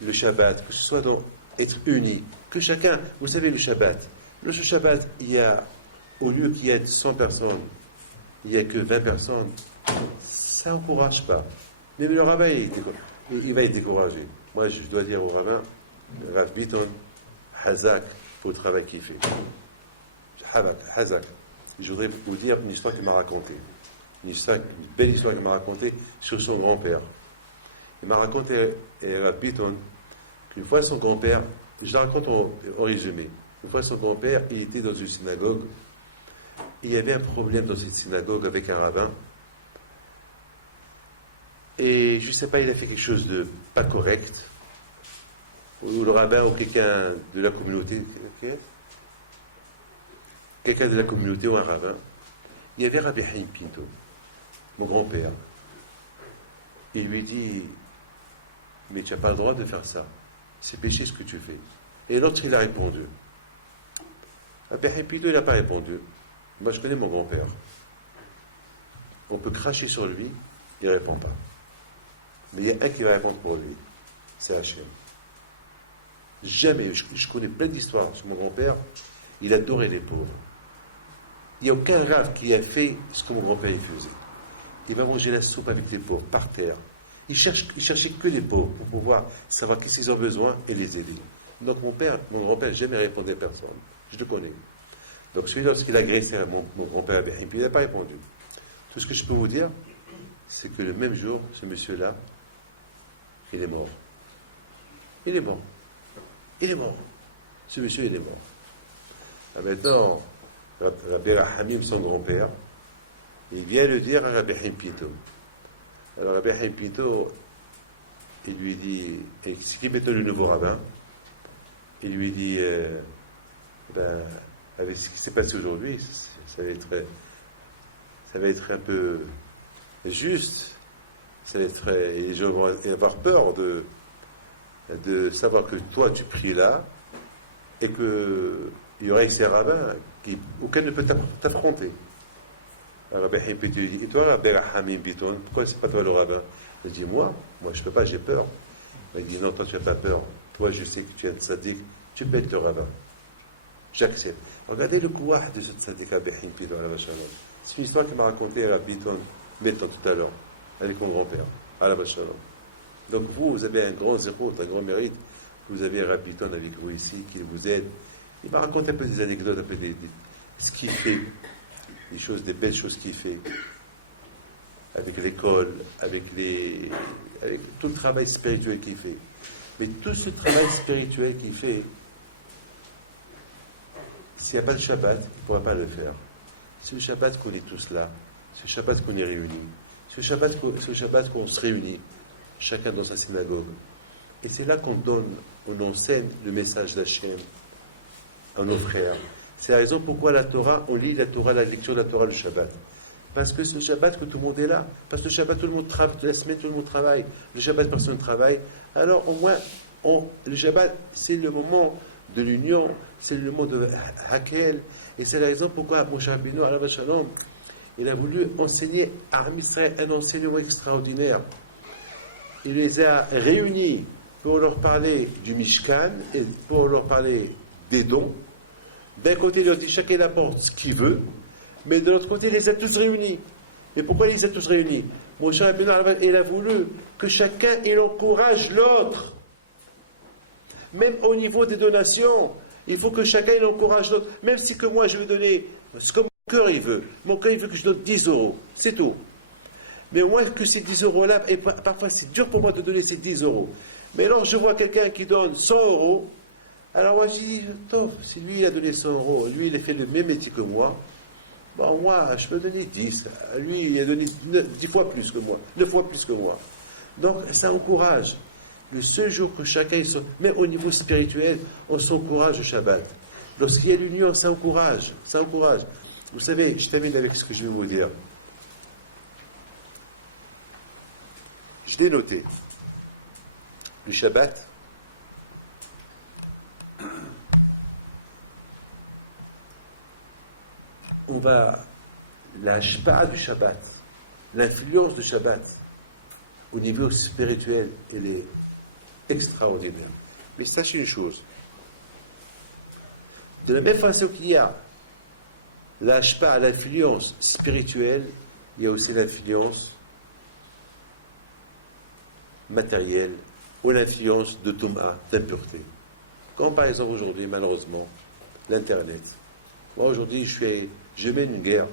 le Shabbat, que ce soit dans être uni, que chacun, vous savez le Shabbat, il y a, au lieu qu'il y ait 100 personnes, il n'y a que 20 personnes, ça n'encourage pas. Même le rabbin, il va être découragé. Moi, je dois dire au rabbin, Rav Bitton, Hazak, pour le travail qu'il fait. Hazak. Je voudrais vous dire une histoire qu'il m'a racontée. Une belle histoire qu'il m'a racontée sur son grand-père. Il m'a raconté, Rav Bitton, qu'une fois son grand-père, je la raconte en résumé, une fois son grand-père, il était dans une synagogue, il y avait un problème dans cette synagogue avec un rabbin, et je ne sais pas, il a fait quelque chose de pas correct, ou le rabbin ou quelqu'un de la communauté, quelqu'un de la communauté ou un rabbin, il y avait Rabbi Haim Pinto, mon grand-père. Il lui dit, mais tu n'as pas le droit de faire ça, c'est péché ce que tu fais. Et l'autre, il a répondu. Rabbi Haim Pinto, il n'a pas répondu. Moi, je connais mon grand-père. On peut cracher sur lui, il ne répond pas. Mais il y a un qui va répondre pour lui, c'est Hachem. Jamais, je connais plein d'histoires sur mon grand-père, il adorait les pauvres. Il n'y a aucun rave qui a fait ce que mon grand-père faisait. Il va manger la soupe avec les pauvres, par terre. Il cherchait que les pauvres pour pouvoir savoir qu'est-ce qu'ils ont besoin et les aider. Donc mon grand-père, jamais répondait à personne. Je le connais. Donc celui-là, lorsqu'il a agressé mon grand-père, il n'a pas répondu. Tout ce que je peux vous dire, c'est que le même jour, ce monsieur-là, il est mort. Il est mort. Il est mort. Ce monsieur, il est mort. Maintenant, Rabbi Rahamim, son grand-père, il vient le dire à Rabbi Haim Pinto. Alors Rabbi Haim Pinto, il lui dit, et ce qui met le nouveau rabbin, il lui dit, avec ce qui s'est passé aujourd'hui, ça va être un peu juste, ça va être, et les gens vont avoir peur de savoir que toi tu pries là, et qu'il y aurait ces rabbins aucun ne peut t'affronter. Alors Rabbi Haim Pinto dit, et toi Rabbi Rahamim Bitton, pourquoi c'est pas toi le rabbin? Il dit, moi je peux pas, j'ai peur. Il dit, non, toi tu n'as pas peur, toi je sais que tu es un tzaddik, tu peux être le rabbin. J'accepte. Regardez le kouah de ce tzaddik Rabbi Haim Pinto. C'est une histoire qui m'a raconté Rabbi Bitton tout à l'heure, avec mon grand-père, à la Shalom. Donc vous avez un grand zéro, un grand mérite. Vous avez Rabbi Bitton avec vous ici, qui vous aide. Il m'a raconté un peu des anecdotes, un peu ce qu'il fait, des belles choses qu'il fait, avec l'école, avec tout le travail spirituel qu'il fait. Mais tout ce travail spirituel qu'il fait, s'il n'y a pas de Shabbat, il ne pourra pas le faire. C'est le Shabbat qu'on est tous là, c'est le Shabbat qu'on est réunis, c'est le Shabbat qu'on se réunit, chacun dans sa synagogue. Et c'est là on enseigne le message d'Hachem à nos frères. C'est la raison pourquoi on lit la Torah, la lecture de la Torah le Shabbat. Parce que c'est le Shabbat que tout le monde est là. Parce que le Shabbat, tout le monde travaille, la semaine, tout le monde travaille. Le Shabbat, personne ne travaille. Alors, au moins, le Shabbat, c'est le moment de l'union, c'est le moment de Hakel. Et c'est la raison pourquoi Moshe Rabbeinu, alav shalom, il a voulu enseigner à Am Israël un enseignement extraordinaire. Il les a réunis pour leur parler du Mishkan et pour leur parler des dons. D'un côté, il leur dit chacun apporte ce qu'il veut, mais de l'autre côté, il les a tous réunis. Mais pourquoi il les a tous réunis? Moshe Rabbeinu, il a voulu que chacun il encourage l'autre. Même au niveau des donations, il faut que chacun il encourage l'autre. Même si que moi je veux donner ce que mon cœur il veut. Mon cœur il veut que je donne 10 euros. C'est tout. Mais au moins que ces 10 euros-là, et parfois c'est dur pour moi de donner ces 10 euros. Mais alors je vois quelqu'un qui donne 100 euros. Alors moi je dis, si lui il a donné 100 euros, lui il a fait le même métier que moi, bon moi je peux donner 10. Lui il a donné 10 fois plus que moi, 9 fois plus que moi. Donc ça encourage. Le seul jour que chacun, même au niveau spirituel, on s'encourage au Shabbat. Lorsqu'il y a l'union, ça encourage. Ça encourage. Vous savez, je termine avec ce que je vais vous dire. Je l'ai noté. Le Shabbat, la Shpa'a du Shabbat, l'influence du Shabbat, au niveau spirituel, elle est extraordinaire. Mais sachez une chose. De la même façon qu'il y a l'influence spirituelle, il y a aussi l'influence matérielle ou l'influence de Touma, d'impureté. Comme par exemple aujourd'hui, malheureusement, l'Internet. Moi aujourd'hui, je mène une guerre.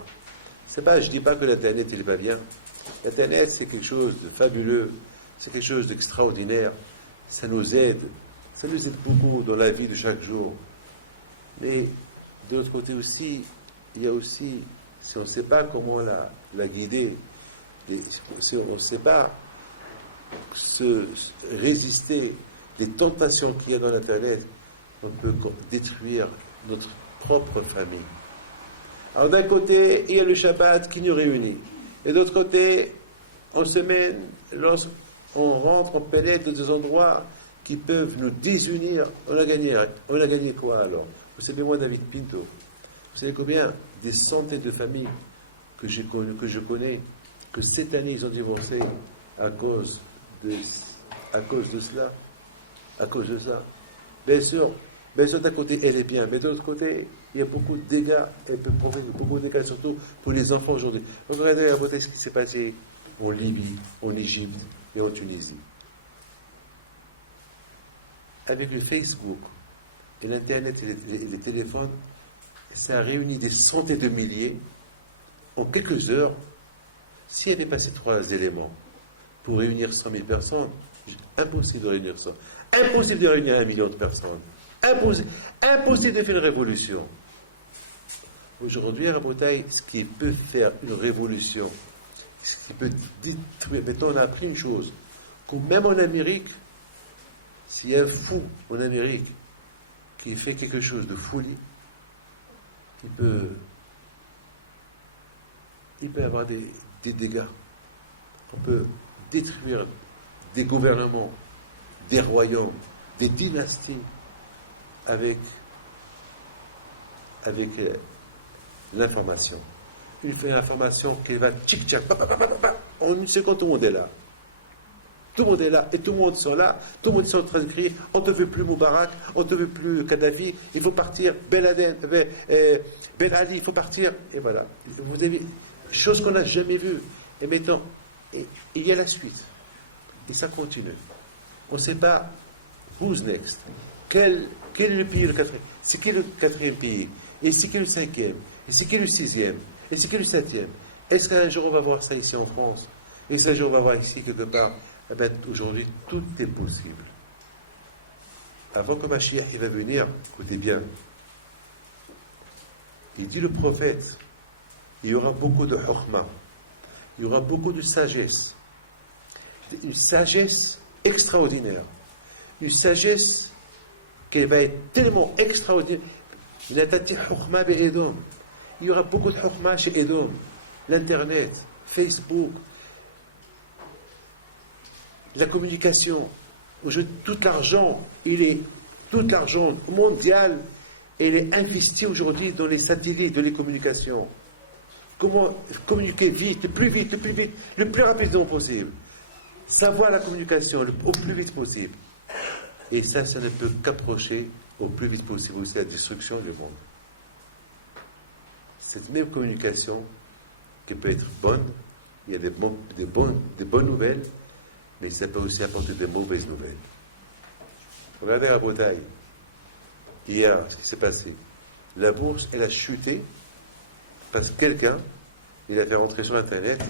Je ne dis pas que l'Internet il va bien. L'Internet c'est quelque chose de fabuleux, c'est quelque chose d'extraordinaire. Ça nous aide beaucoup dans la vie de chaque jour. Mais de l'autre côté aussi, il y a aussi, si on ne sait pas comment la guider, et si on ne sait pas résister les tentations qu'il y a dans l'Internet, on peut détruire notre propre famille. Alors d'un côté, il y a le Shabbat qui nous réunit. Et de l'autre côté, en semaine, lorsqu'on rentre, on pénètre dans des endroits qui peuvent nous désunir. On a gagné quoi alors? Vous savez, moi, David Pinto, vous savez combien des centaines de familles que je connais, que cette année ils ont divorcé à cause de cela, à cause de ça. Bien sûr, d'un côté, elle est bien, mais de l'autre côté, il y a beaucoup de dégâts, elle peut provoquer beaucoup de dégâts, surtout pour les enfants aujourd'hui. Donc, regardez à ce qui s'est passé en Libye, en Égypte et en Tunisie. Avec le Facebook et l'Internet et les téléphones, ça a réuni des centaines de milliers en quelques heures. Si elle avait passé 3 éléments pour réunir 100 000 personnes, impossible de réunir ça. Impossible de réunir 1 million de personnes. Impossible de faire une révolution. Aujourd'hui, à Rabotaï, ce qui peut faire une révolution, ce qui peut détruire. Maintenant, on a appris une chose, que même en Amérique, s'il y a un fou en Amérique qui fait quelque chose de folie, il peut avoir des dégâts. On peut détruire des gouvernements, des royaumes, des dynasties avec l'information. Une information qui va tchic-tchac, en une seconde, tout le monde est là. Tout le monde est là, et tout le monde sont là, tout le monde est en train de crier, on ne te veut plus Moubarak, on ne te veut plus Kadhafi, il faut partir, Ben Laden, Ben Ali, il faut partir, et voilà. Vous avez chose qu'on n'a jamais vue. Et maintenant, il y a la suite. Et ça continue. On ne sait pas, who's next? Quel est le pays, le quatrième? C'est qui le 4e pays? Et c'est qui le 5e? Et c'est qui le 6e? Et c'est qui le 7e? Est-ce qu'un jour on va voir ça ici en France? Et qu'un jour on va voir ici quelque part? Eh bien, aujourd'hui, tout est possible. Avant que Mashiach il va venir, écoutez bien, il dit le prophète, il y aura beaucoup de chokhma, il y aura beaucoup de sagesse, une sagesse extraordinaire, une sagesse qui va être tellement extraordinaire. Il y aura beaucoup de chokhma chez Edom, l'Internet, Facebook, la communication. Aujourd'hui, tout l'argent mondial, il est investi aujourd'hui dans les satellites, dans les communications. Comment communiquer vite, le plus rapidement possible. Savoir la communication au plus vite possible. Et ça ne peut qu'approcher au plus vite possible aussi la destruction du monde. Cette même communication qui peut être bonne, il y a des bonnes nouvelles, mais ça peut aussi apporter des mauvaises nouvelles. Regardez à Bretagne, hier, ce qui s'est passé. La bourse, elle a chuté parce que quelqu'un, il a fait rentrer sur Internet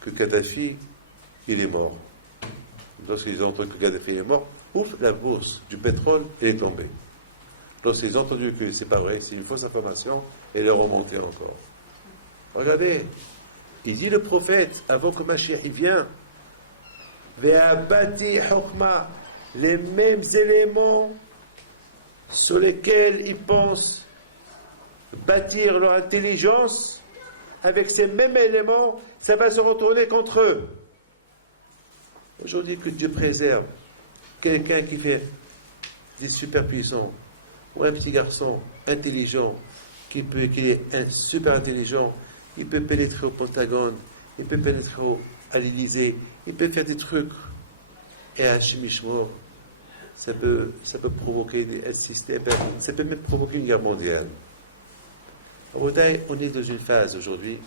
que Kadhafi, il est mort. Lorsqu'ils ont entendu que Kadhafi est mort, ouf, la bourse du pétrole, elle est tombée. Lorsqu'ils ont entendu que c'est pas vrai, c'est une fausse information, elle est remontée encore. Regardez, il dit le prophète, avant que Mashiach il vient, Ve'abati hokma, les mêmes éléments sur lesquels ils pensent bâtir leur intelligence, avec ces mêmes éléments, ça va se retourner contre eux. Aujourd'hui, que Dieu préserve quelqu'un qui fait des super puissants, ou un petit garçon intelligent, qui est super intelligent, il peut pénétrer au Pentagone, il peut pénétrer à l'Élysée, il peut faire des trucs. Et à Shemishmor, ça peut provoquer un système, ça peut même provoquer une guerre mondiale. On est dans une phase aujourd'hui,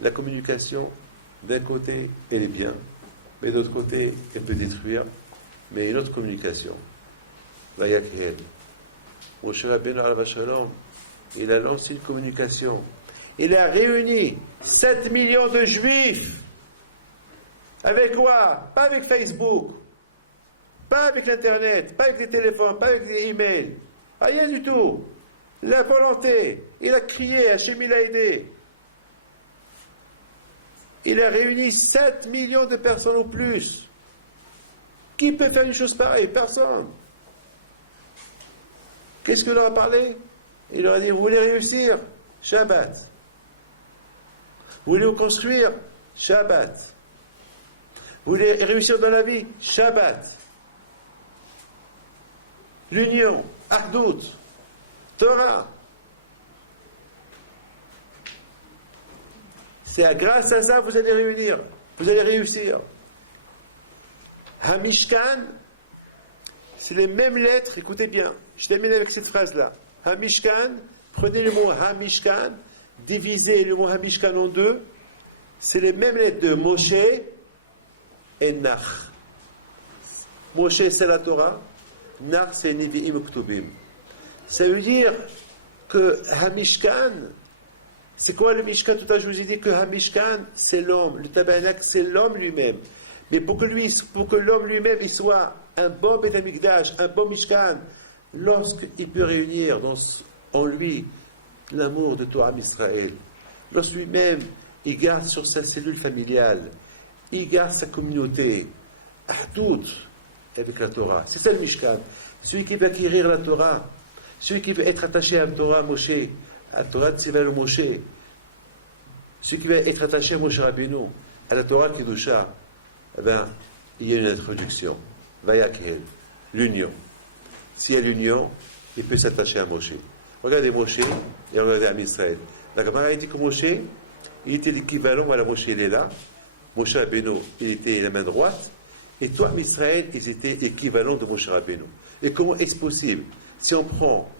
la communication, d'un côté, elle est bien, mais d'autre côté, elle peut détruire, mais une autre communication. Vayakhel. Moshe Rabbeinu alav shalom, il a lancé une communication. Il a réuni 7 millions de juifs. Avec quoi? Pas avec Facebook, pas avec l'Internet, pas avec les téléphones, pas avec les emails. Rien du tout. La volonté. Il a crié, Hachem il a aidé. Il a réuni 7 millions de personnes ou plus. Qui peut faire une chose pareille? Personne. Qu'est-ce qu'il leur a parlé? Il leur a dit, vous voulez réussir? Shabbat. Vous voulez vous construire? Shabbat. Vous voulez réussir dans la vie? Shabbat. L'union, Achdout, Torah. C'est grâce à ça que vous allez réunir, vous allez réussir. Hamishkan, c'est les mêmes lettres, écoutez bien, je termine avec cette phrase-là. Hamishkan, prenez le mot Hamishkan, divisez le mot Hamishkan en deux, c'est les mêmes lettres de Moshe et Nach. Moshe, c'est la Torah, Nach, c'est Nevi'im Uktubim. Ça veut dire que Hamishkan, c'est quoi le Mishkan? Tout à l'heure, je vous ai dit que Hamishkan, c'est l'homme, le tabernacle, c'est l'homme lui-même. Mais pour que l'homme lui-même il soit un bon Beth Amikdash, un bon Mishkan, lorsqu'il peut réunir en lui l'amour de Torah Israël, lorsque lui-même il garde sur sa cellule familiale, il garde sa communauté, Ahdout avec la Torah. C'est ça le Mishkan. Celui qui veut acquérir la Torah, celui qui veut être attaché à la Torah Moshe, à la Torah Tzivel Moshe, celui qui veut être attaché à Moshe Rabbeinu, à la Torah Kedusha, eh bien, il y a une introduction. Vayakhel, l'union. S'il y a l'union, il peut s'attacher à Moshe. Regardez Moshe et regardez Am Israël. La Gemara dit que Moshe, il était l'équivalent, voilà, Moshe il est là, Moshe Rabbeinu, il était la main droite, et toi, Am Israël, ils étaient l'équivalent de Moshe Rabbeinu. Et comment est-ce possible? Si on prend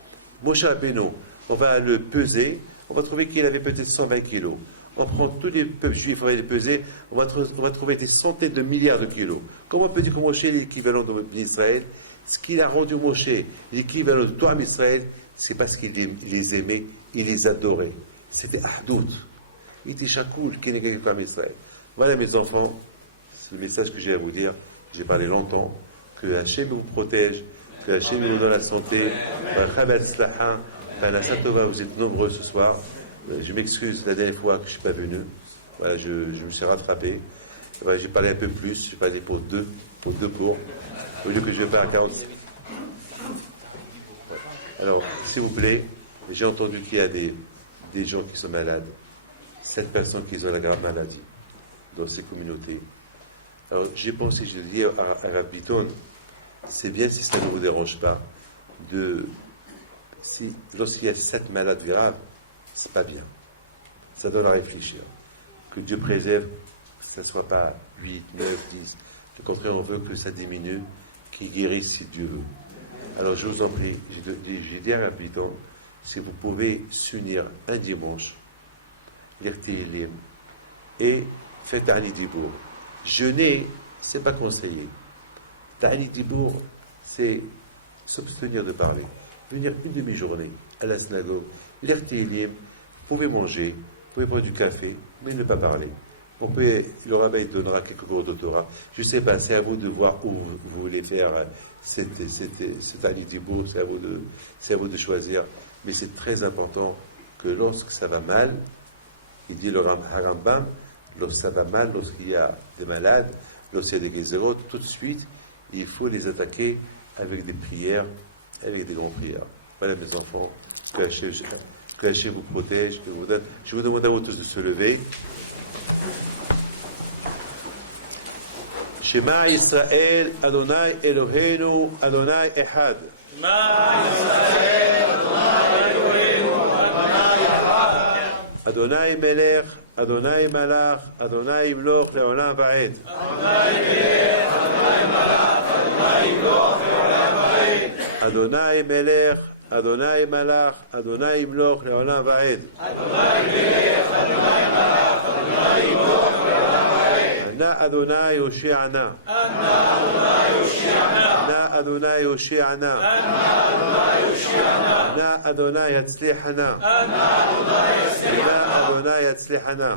Moshe Rabbeinu, on va le peser, on va trouver qu'il avait peut-être 120 kilos. On prend tous les peuples juifs, on va les peser, on va trouver des centaines de milliards de kilos. Comment on peut dire que Moshe est l'équivalent d'Israël? Ce qu'il a rendu Moshe l'équivalent de toi, Israël, c'est parce qu'il les aimait, il les adorait. C'était Ahdout. Il était Chakoul, qui n'est qu'un Israël. Voilà mes enfants, c'est le message que j'ai à vous dire. J'ai parlé longtemps. Que Hachem vous protège, que Hachem vous donne la santé. Vous êtes nombreux ce soir. Je m'excuse la dernière fois que je ne suis pas venu. Voilà, je me suis rattrapé. Voilà, j'ai parlé un peu plus. J'ai parlé pour deux cours. Au lieu que je parle à 40. Alors, s'il vous plaît, j'ai entendu qu'il y a des gens qui sont malades. 7 personnes qui ont la grave maladie dans ces communautés. Alors, j'ai pensé, je dis à Rabbiton, c'est bien si ça ne vous dérange pas, lorsqu'il y a 7 malades graves, c'est pas bien. Ça donne à réfléchir. Que Dieu préserve, que ce ne soit pas 8, 9, 10. Au contraire, on veut que ça diminue, qu'il guérisse si Dieu veut. Alors, je vous en prie, j'ai dit à Rabbiton, si vous pouvez s'unir un dimanche, lire Tehillim, et faire Ta'anit Dibour. Jeûner, ce n'est pas conseillé. Ta'anit Dibour, c'est s'abstenir de parler. Venir une demi-journée à la synagogue, lire Tehillim, vous pouvez manger, vous pouvez boire du café, mais ne pas parler. Le rabbin donnera quelques cours de Torah. Je ne sais pas, c'est à vous de voir où vous voulez faire cet Ta'anit Dibour, c'est à vous de choisir. Mais c'est très important que lorsque ça va mal, il dit le Rambam, lorsque ça va mal, lorsqu'il y a des malades, lorsqu'il y a des gézérot, tout de suite, il faut les attaquer avec des prières, avec des grandes prières. Voilà mes enfants, que Hachem vous protège, que vous donne. Je vous demande à vous tous de se lever. Shema Yisrael, Adonai Eloheinu, Adonai Echad. Shema Yisrael, Adonai Eloheinu, Adonai Echad. Adonai Melech, Adonai Malach, Adonai Imloch, Leolam Va'ed. Adonai Melech, Adonai Malach, Adonai Imloch, Leolam Va'ed. Adonai Melech, Adonai Malach, Adonai Imloch, Leolam Va'ed. Adonai Melech, Adonai Malach, Adonai Imloch, Leolam Va'ed. נא אדוני יושיענה. נא אדוני יושיענה. נא אדוני יצליחנה. נא אדוני יצליחנה.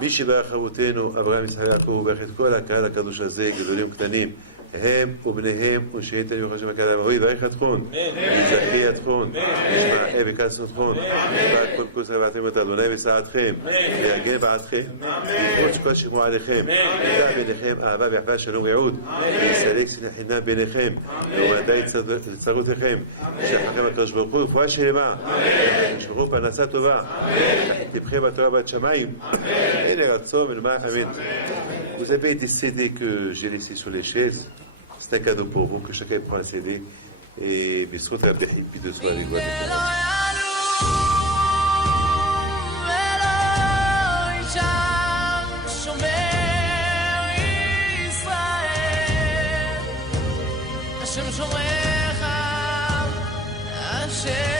מי שברך אבותינו, אברהם, יצחק ויעקב, וברך את כל הקהל הקדוש הזה, גדולים קטנים, הם ובניהם ושהייתם יוחשים הקהל, ואוי ברך אתכון, יזכי אתכון, ישמע וקץ אתכון, ועד כל כוס רבעתם את אדוני ושעתכם, ויגן בעדכם, יפרוץ שכל שמו עליכם, ידע ביניכם אהבה ואחווה שלום ויעוד, ויסלק שנאת חינם ביניכם, ומדי לצרותיכם, שחכם הקדוש ברוך הוא, רפואה שלמה, ישמרו פרנסה טובה, תבחר בתורה בת שמיים, הנה רצון ולמען אמן. Vous avez des CD que j'ai laissés sur les chaises. C'est un cadeau pour vous, que chacun prend un CD. Et Bisrout a bien puis de soir avec vous. Hashem